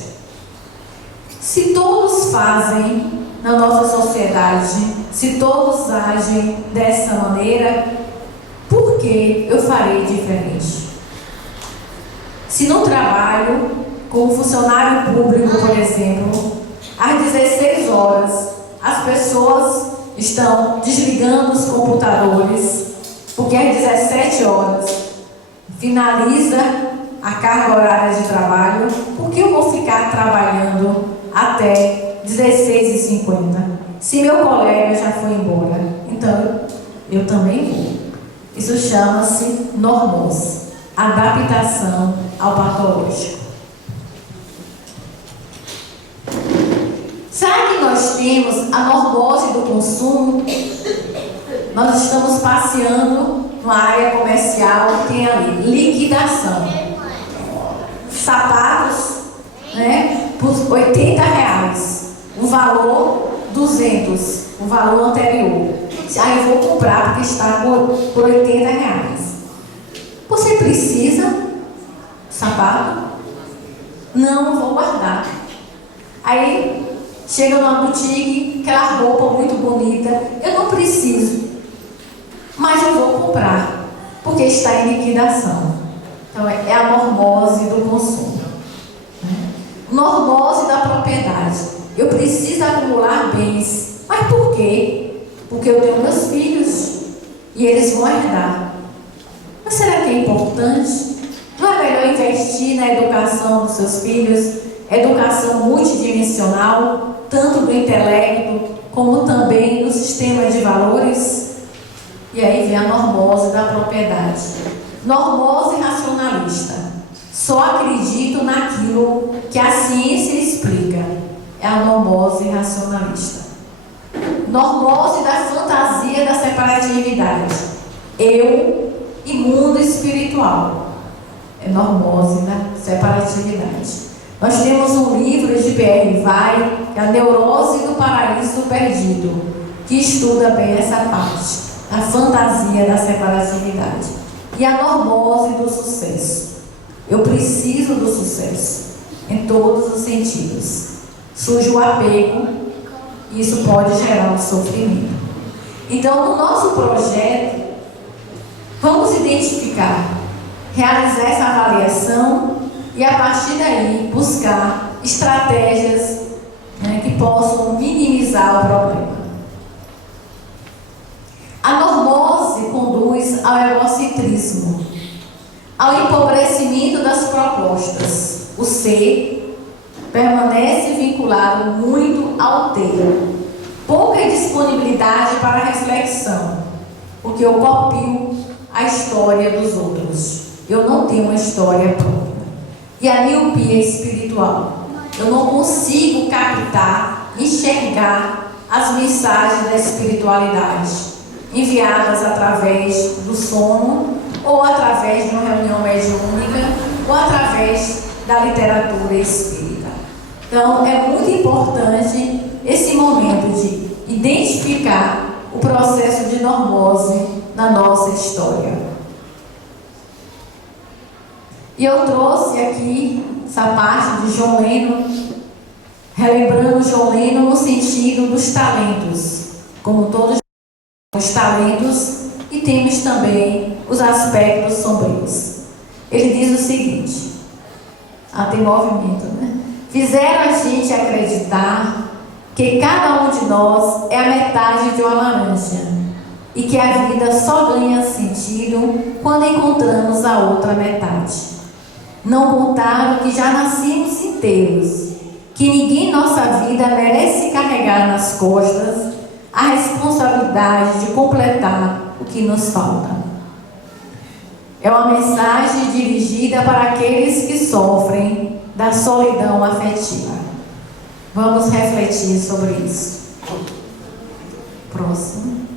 Se todos fazem na nossa sociedade, se todos agem dessa maneira, por que eu farei diferente? Se no trabalho, como funcionário público, por exemplo, às 16 horas, as pessoas estão desligando os computadores, porque às 17 horas finaliza a carga horária de trabalho, por que eu vou ficar trabalhando até 16h50? Se meu colega já foi embora, então eu também vou. Isso chama-se normose, adaptação ao patológico. Será que nós temos a normose do consumo? Nós estamos passeando numa área comercial que tem ali liquidação. Sapatos, por R$80. O valor 200, o valor anterior. Aí eu vou comprar porque está por R$80. Você precisa sapato? Não, vou guardar. Aí chega numa boutique, aquela roupa muito bonita, eu não preciso, mas eu vou comprar porque está em liquidação. Então é a normose do consumo, Normose da propriedade. Eu preciso acumular bens. Mas por quê? Porque eu tenho meus filhos e eles vão herdar. Mas será que é importante? Não é melhor investir na educação dos seus filhos? Educação multidimensional, tanto do intelecto como também no sistema de valores? E aí vem a normose da propriedade. Normose racionalista. Só acredito naquilo que a ciência explica. É a normose racionalista. Normose da fantasia da separatividade. Eu e mundo espiritual. É normose da separatividade. Nós temos um livro de Pierre Vai, que é a Neurose do Paraíso Perdido, que estuda bem essa parte, a fantasia da separatividade. E a normose do sucesso. Eu preciso do sucesso, em todos os sentidos. Surge o apego, e isso pode gerar um sofrimento. Então, no nosso projeto, vamos identificar, realizar essa avaliação e, a partir daí, buscar estratégias, né, que possam minimizar o problema. A normose conduz ao egocentrismo, ao empobrecimento das propostas. O ser permanece vinculado muito ao ter. Pouca disponibilidade para reflexão, porque eu copio a história dos outros. Eu não tenho uma história própria. E a miopia espiritual. Eu não consigo captar, enxergar as mensagens da espiritualidade enviadas através do sono, ou através de uma reunião mediúnica, ou através da literatura espírita. Então, é muito importante esse momento de identificar o processo de normose na nossa história. E eu trouxe aqui essa parte de John Lennon, relembrando John Lennon no sentido dos talentos, como todos os talentos, e temos também os aspectos sombrios. Ele diz o seguinte, tem movimento, né? Fizeram a gente acreditar que cada um de nós é a metade de uma laranja e que a vida só ganha sentido quando encontramos a outra metade. Não contaram que já nascemos inteiros, que ninguém em nossa vida merece carregar nas costas a responsabilidade de completar o que nos falta. É uma mensagem dirigida para aqueles que sofrem da solidão afetiva. Vamos refletir sobre isso. Próximo.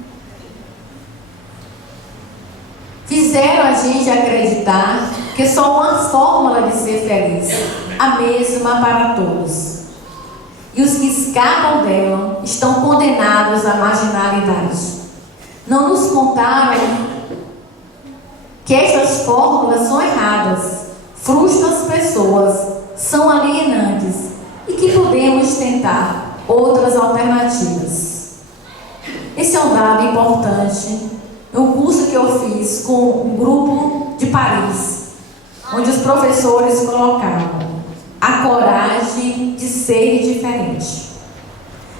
Fizeram a gente acreditar que só uma fórmula de ser feliz, a mesma para todos. E os que escapam dela estão condenados à marginalidade. Não nos contaram que estas fórmulas são erradas, frustram as pessoas, são alienantes e que podemos tentar outras alternativas. Esse é um dado importante no curso que eu fiz com um grupo de Paris, onde os professores colocavam a coragem de ser diferente.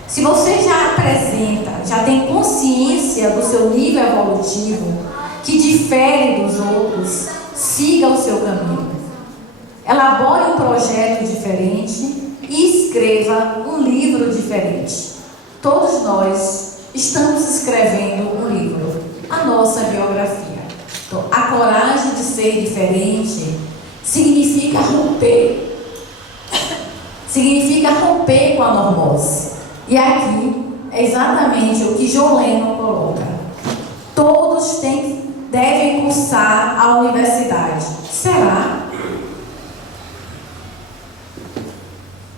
Se você já apresenta, já tem consciência do seu nível evolutivo, que difere dos outros, siga o seu caminho. Elabore um projeto diferente e escreva um livro diferente. Todos nós estamos escrevendo um livro, a nossa biografia. Então, a coragem de ser diferente significa romper. Significa romper com a normose. E aqui é exatamente o que John Lennon coloca. Todos devem cursar a universidade. Será?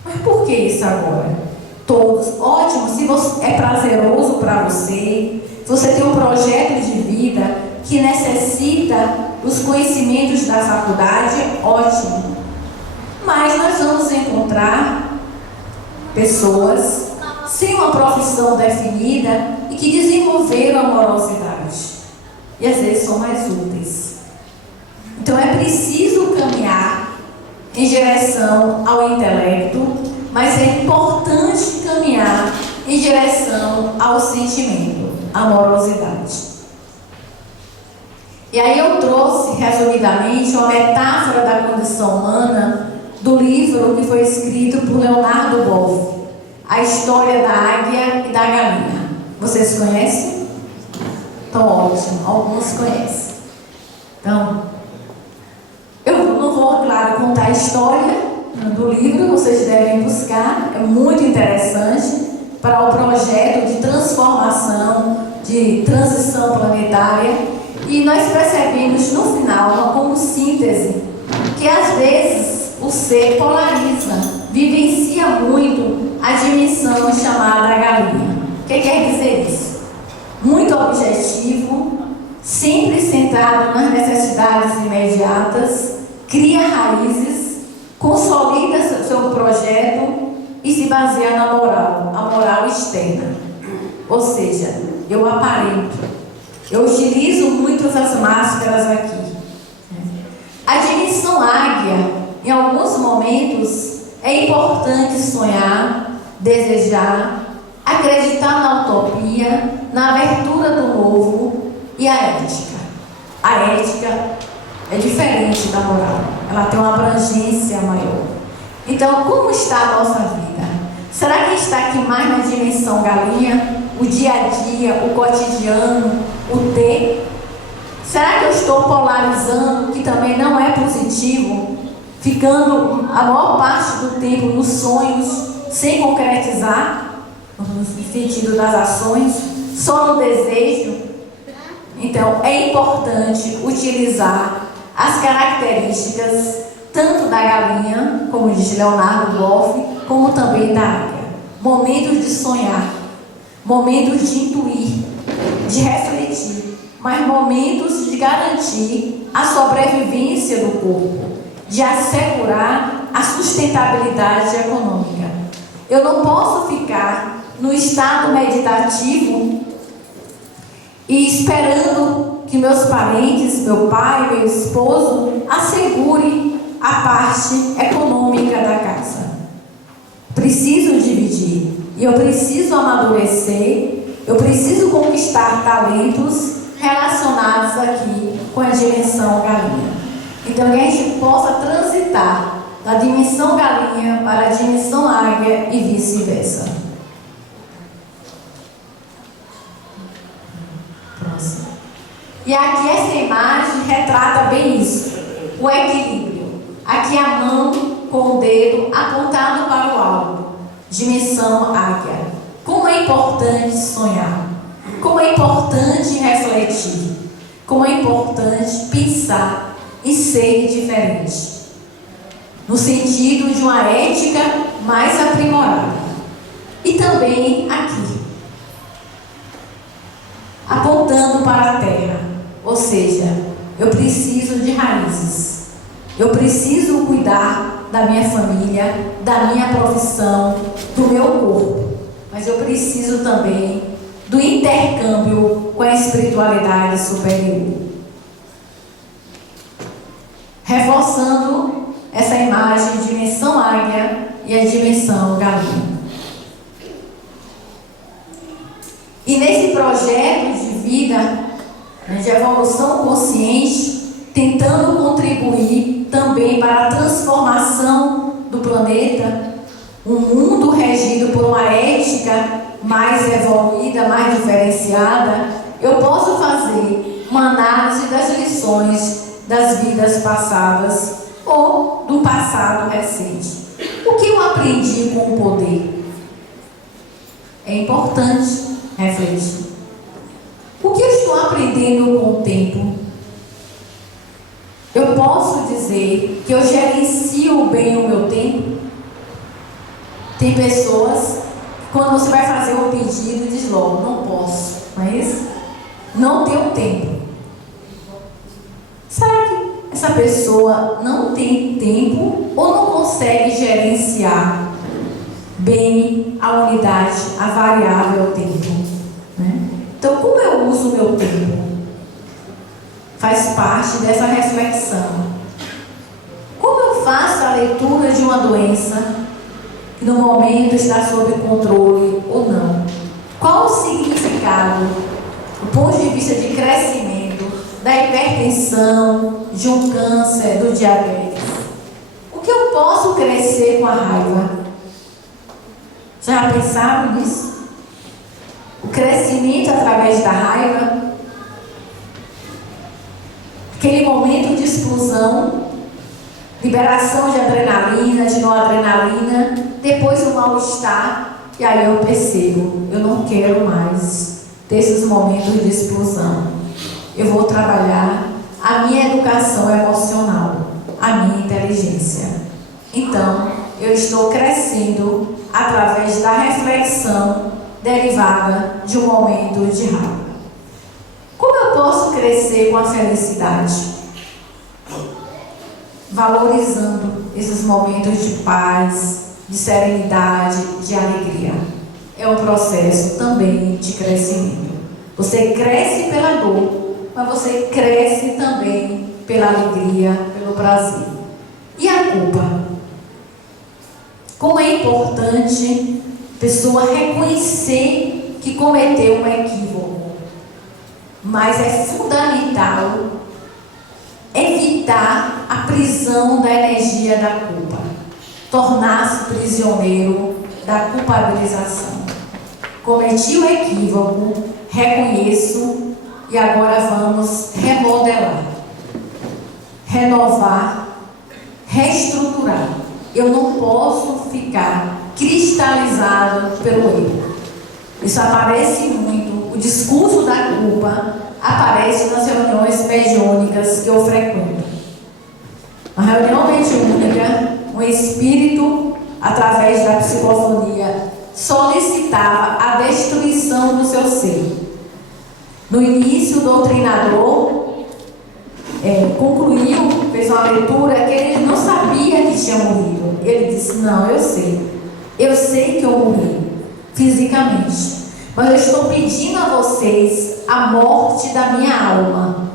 Mas por que isso agora? Todos. Ótimo, se você, é prazeroso para você, se você tem um projeto de vida que necessita dos conhecimentos da faculdade, ótimo. Mas nós vamos encontrar pessoas sem uma profissão definida e que desenvolveram a amorosidade. E às vezes são mais úteis. Então é preciso caminhar em direção ao intelecto, mas é importante caminhar em direção ao sentimento, à amorosidade. E aí eu trouxe, resumidamente, uma metáfora da condição humana do livro que foi escrito por Leonardo Boff, A História da Águia e da Galinha. Vocês conhecem? Então, ótimo, alguns conhecem. Então, eu não vou, claro, contar a história do livro, vocês devem buscar, é muito interessante para o projeto de transformação, de transição planetária. E nós percebemos no final, como síntese, que às vezes o ser polariza, vivencia muito a dimensão chamada galinha. O que quer dizer isso? Muito objetivo, sempre centrado nas necessidades imediatas, cria raízes, consolida seu projeto e se baseia na moral, a moral externa. Ou seja, eu aparento. Eu utilizo muitas as máscaras aqui. A dimensão águia, em alguns momentos, é importante sonhar, desejar, acreditar na utopia, na abertura do novo e a ética. A ética é diferente da moral, ela tem uma abrangência maior. Então, como está a nossa vida? Será que está aqui mais na dimensão galinha, o dia a dia, o cotidiano, o ter? Será que eu estou polarizando, que também não é positivo, ficando a maior parte do tempo nos sonhos, sem concretizar, no sentido das ações, só no desejo? Então, é importante utilizar as características tanto da galinha, como diz Leonardo Boff, como também da águia. Momentos de sonhar, momentos de intuir, de refletir, mas momentos de garantir a sobrevivência do corpo, de assegurar a sustentabilidade econômica. Eu não posso ficar no estado meditativo e esperando que meus parentes, meu pai, meu esposo, assegurem a parte econômica da casa. Preciso dividir e eu preciso amadurecer, eu preciso conquistar talentos relacionados aqui com a dimensão galinha. Então, que a gente possa transitar da dimensão galinha para a dimensão águia e vice-versa. Próximo. E aqui essa imagem retrata bem isso, o equilíbrio. Aqui a mão com o dedo apontado para o alto, dimensão águia. Como é importante sonhar, como é importante refletir, como é importante pensar e ser diferente, no sentido de uma ética mais aprimorada. E também aqui, apontando para a terra, ou seja, eu preciso de raízes. Eu preciso cuidar da minha família, da minha profissão, do meu corpo. Mas eu preciso também do intercâmbio com a espiritualidade superior. Reforçando essa imagem de dimensão águia e a dimensão galinha. E nesse projeto de vida, de evolução consciente, tentando contribuir também para a transformação do planeta, um mundo regido por uma ética mais evoluída, mais diferenciada, eu posso fazer uma análise das lições das vidas passadas ou do passado recente. O que eu aprendi com o poder? É importante refletir. O que eu estou aprendendo com o tempo? Eu posso dizer que eu gerencio bem o meu tempo? Tem pessoas, quando você vai fazer um pedido, diz logo, não posso, não é isso? Não tenho tempo. Será que essa pessoa não tem tempo ou não consegue gerenciar bem a unidade, a variável tempo? Né? Então, como eu uso o meu tempo? Faz parte dessa reflexão. Como eu faço a leitura de uma doença que no momento está sob controle ou não? Qual o significado, do ponto de vista de crescimento, da hipertensão, de um câncer, do diabetes? O que eu posso crescer com a raiva? Já pensaram nisso? O crescimento através da raiva? Aquele momento de explosão, liberação de adrenalina, de noradrenalina, depois o mal-estar, e aí eu percebo, eu não quero mais ter esses momentos de explosão. Eu vou trabalhar a minha educação emocional, a minha inteligência. Então, eu estou crescendo através da reflexão derivada de um momento de raiva. Como eu posso crescer com a felicidade? Valorizando esses momentos de paz, de serenidade, de alegria. É um processo também de crescimento. Você cresce pela dor, mas você cresce também pela alegria, pelo prazer. E a culpa? Como é importante a pessoa reconhecer que cometeu um equívoco, mas é fundamental evitar a prisão da energia da culpa, tornar-se prisioneiro da culpabilização. Cometi o equívoco, reconheço e agora vamos remodelar, renovar, reestruturar. Eu não posso ficar cristalizado pelo erro. Isso aparece muito, o discurso da culpa aparece nas reuniões mediúnicas que eu frequento. Na reunião mediúnica, um espírito, através da psicofonia, solicitava a destruição do seu ser. No início, o doutrinador concluiu, fez uma leitura que ele não sabia que tinha morrido. Ele disse: não, eu sei que eu morri fisicamente, mas eu estou pedindo a vocês a morte da minha alma,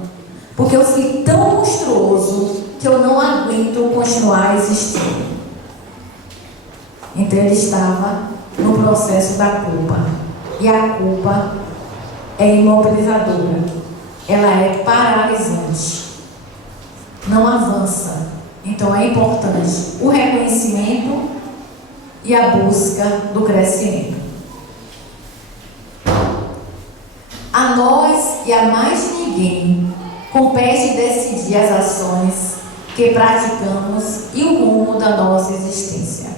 porque eu fui tão monstruoso que eu não aguento continuar existindo. Então ele estava no processo da culpa, e a culpa é imobilizadora, ela é paralisante, não avança. Então é importante o reconhecimento e a busca do crescimento. A nós e a mais ninguém compete decidir as ações que praticamos e o rumo da nossa existência.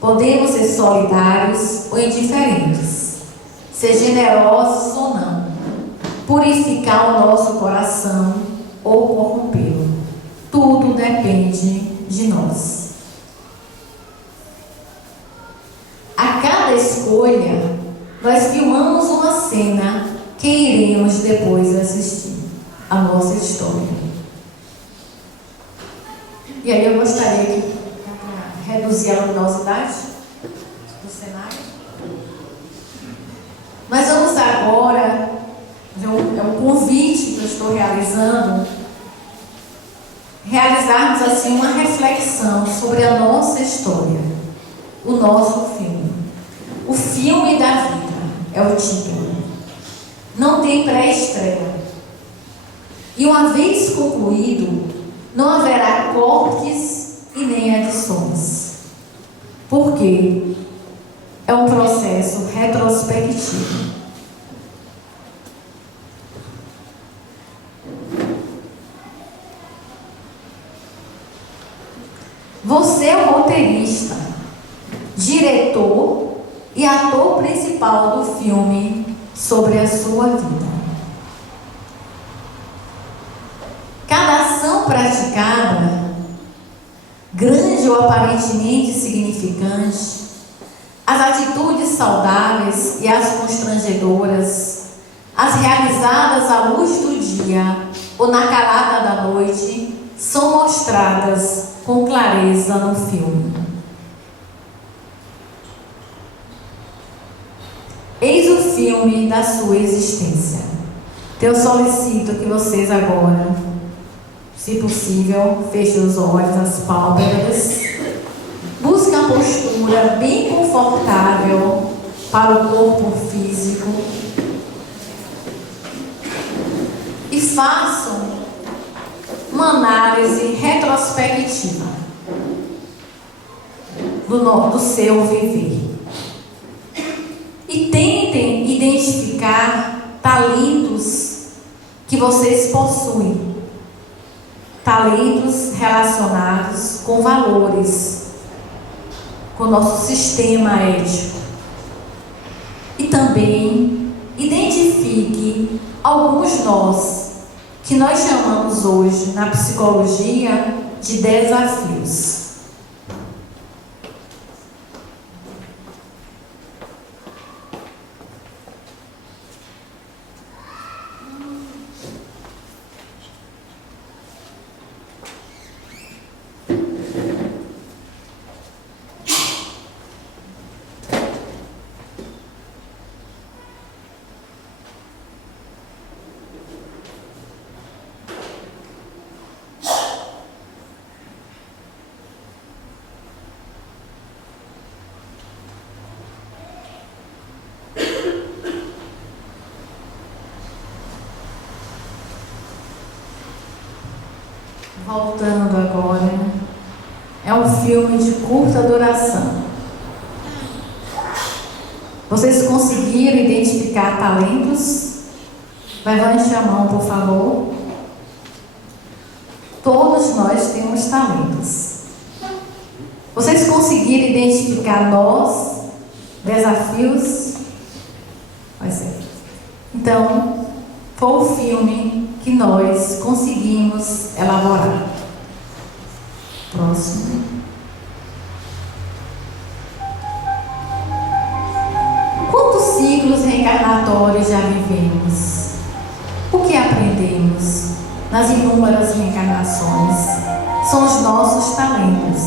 Podemos ser solidários ou indiferentes, ser generosos ou não, purificar o nosso coração ou corrompê-lo. Tudo depende de nós. A cada escolha, nós filmamos uma cena que iremos depois assistir, a nossa história. E aí eu gostaria de reduzir a luminosidade do cenário. Nós vamos agora, é um convite que eu estou realizarmos assim uma reflexão sobre a nossa história, o nosso filme. O filme da vida é o título. Não tem pré-estreia. E uma vez concluído, não haverá cortes e nem adições. Por quê? É um processo retrospectivo. Você é o roteirista, diretor e ator principal do filme sobre a sua vida. Cada ação praticada, grande ou aparentemente significante, as atitudes saudáveis e as constrangedoras, as realizadas à luz do dia ou na calada da noite, são mostradas com clareza no filme. Eis o filme da sua existência. Então eu solicito que vocês agora, se possível, fechem os olhos, as pálpebras, busquem uma postura bem confortável para o corpo físico e façam uma análise retrospectiva do seu viver. E tentem identificar talentos que vocês possuem. Talentos relacionados com valores, com o nosso sistema ético. E também identifique alguns nós, que nós chamamos hoje na psicologia de desafios. Voltando agora, é um filme de curta duração. Vocês conseguiram identificar talentos? Levante a mão, por favor. Todos nós temos talentos. Vocês conseguiram identificar nós, desafios? Vai ser. Então, foi o filme que nós conseguimos elaborar. Próximo. Quantos ciclos reencarnatórios já vivemos? O que aprendemos nas inúmeras reencarnações? São os nossos talentos.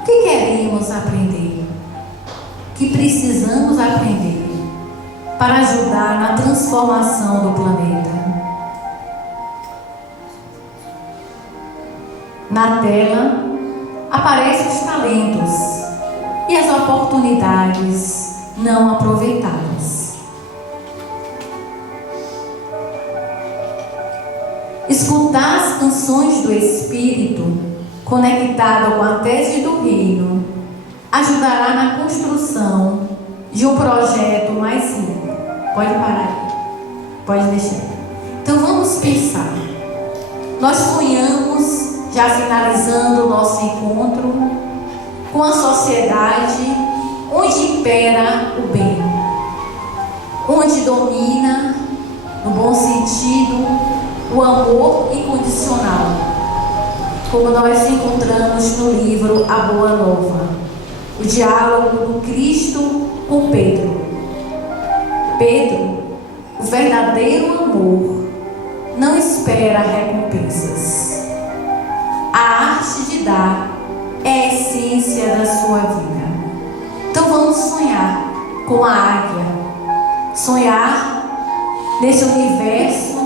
O que queremos aprender? O que precisamos aprender para ajudar na transformação do planeta? Na tela aparecem os talentos e as oportunidades não aproveitadas. Escutar as canções do Espírito, conectado com a tese do reino, ajudará na construção de um projeto mais rico. Pode parar aí. Pode deixar. Então vamos pensar. Nós sonhamos, já finalizando o nosso encontro, com a sociedade onde impera o bem, onde domina, no bom sentido, o amor incondicional, como nós encontramos no livro A Boa Nova, o diálogo do Cristo com Pedro. Pedro, o verdadeiro amor, não espera recompensas. A arte de dar é a essência da sua vida. Então vamos sonhar com a águia, sonhar nesse universo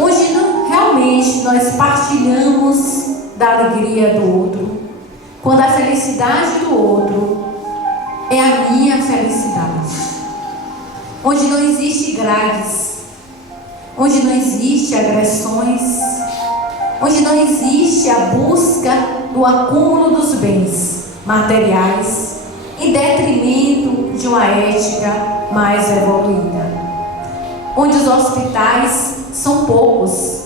onde realmente nós partilhamos da alegria do outro, quando a felicidade do outro é a minha felicidade, onde não existe grades, onde não existe agressões, onde não existe a busca do acúmulo dos bens materiais em detrimento de uma ética mais evoluída, onde os hospitais são poucos,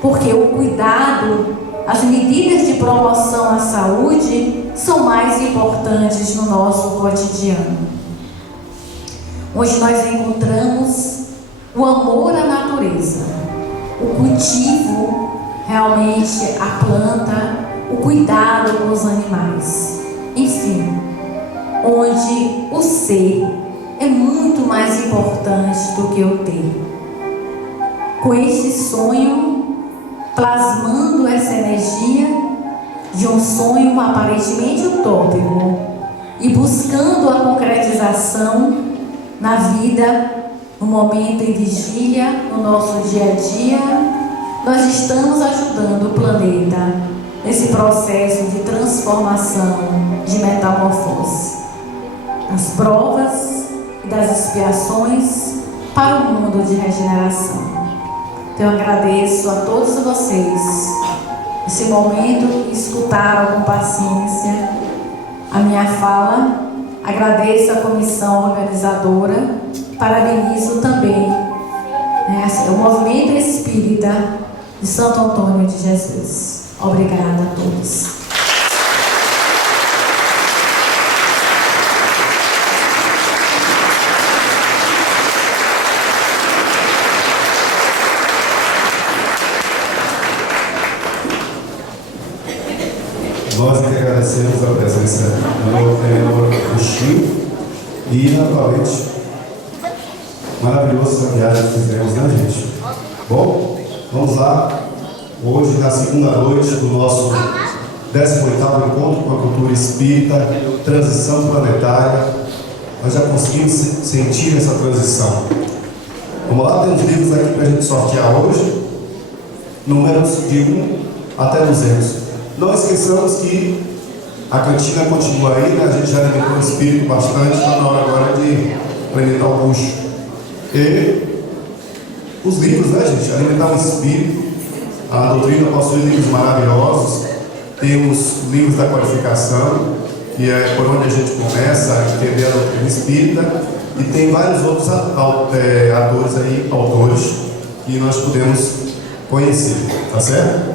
porque o cuidado, as medidas de promoção à saúde são mais importantes no nosso cotidiano, onde nós encontramos o amor à natureza, o cultivo, realmente a planta, o cuidado com os animais, enfim, onde o ser é muito mais importante do que o ter. Com este sonho, plasmando essa energia de um sonho aparentemente utópico e buscando a concretização na vida, no momento em vigília, no nosso dia a dia, nós estamos ajudando o planeta nesse processo de transformação, de metamorfose, das provas e das expiações para o mundo de regeneração. Então eu agradeço a todos vocês esse momento que escutaram com paciência a minha fala. Agradeço a comissão organizadora, parabenizo também o movimento espírita de Santo Antônio de Jesus. Obrigada a todos. Nós que agradecemos a presença do tenor Chico e, naturalmente, maravilhosa viagem que fizemos, né, gente? Bom, vamos lá. Hoje, na segunda noite do nosso 18º Encontro com a Cultura Espírita, Transição Planetária, nós já conseguimos sentir essa transição. Vamos lá, temos livros aqui para a gente sortear hoje, números de 1 até 200. Não esqueçamos que a cantina continua aí, né? A gente já alimentou o espírito bastante, está na hora agora de alimentar o bucho. E os livros, né, gente? Alimentar o espírito. A doutrina possui livros maravilhosos. Tem os livros da qualificação, que é por onde a gente começa a entender a doutrina espírita. E tem vários outros autores que nós podemos conhecer, tá certo?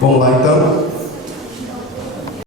Vamos lá então.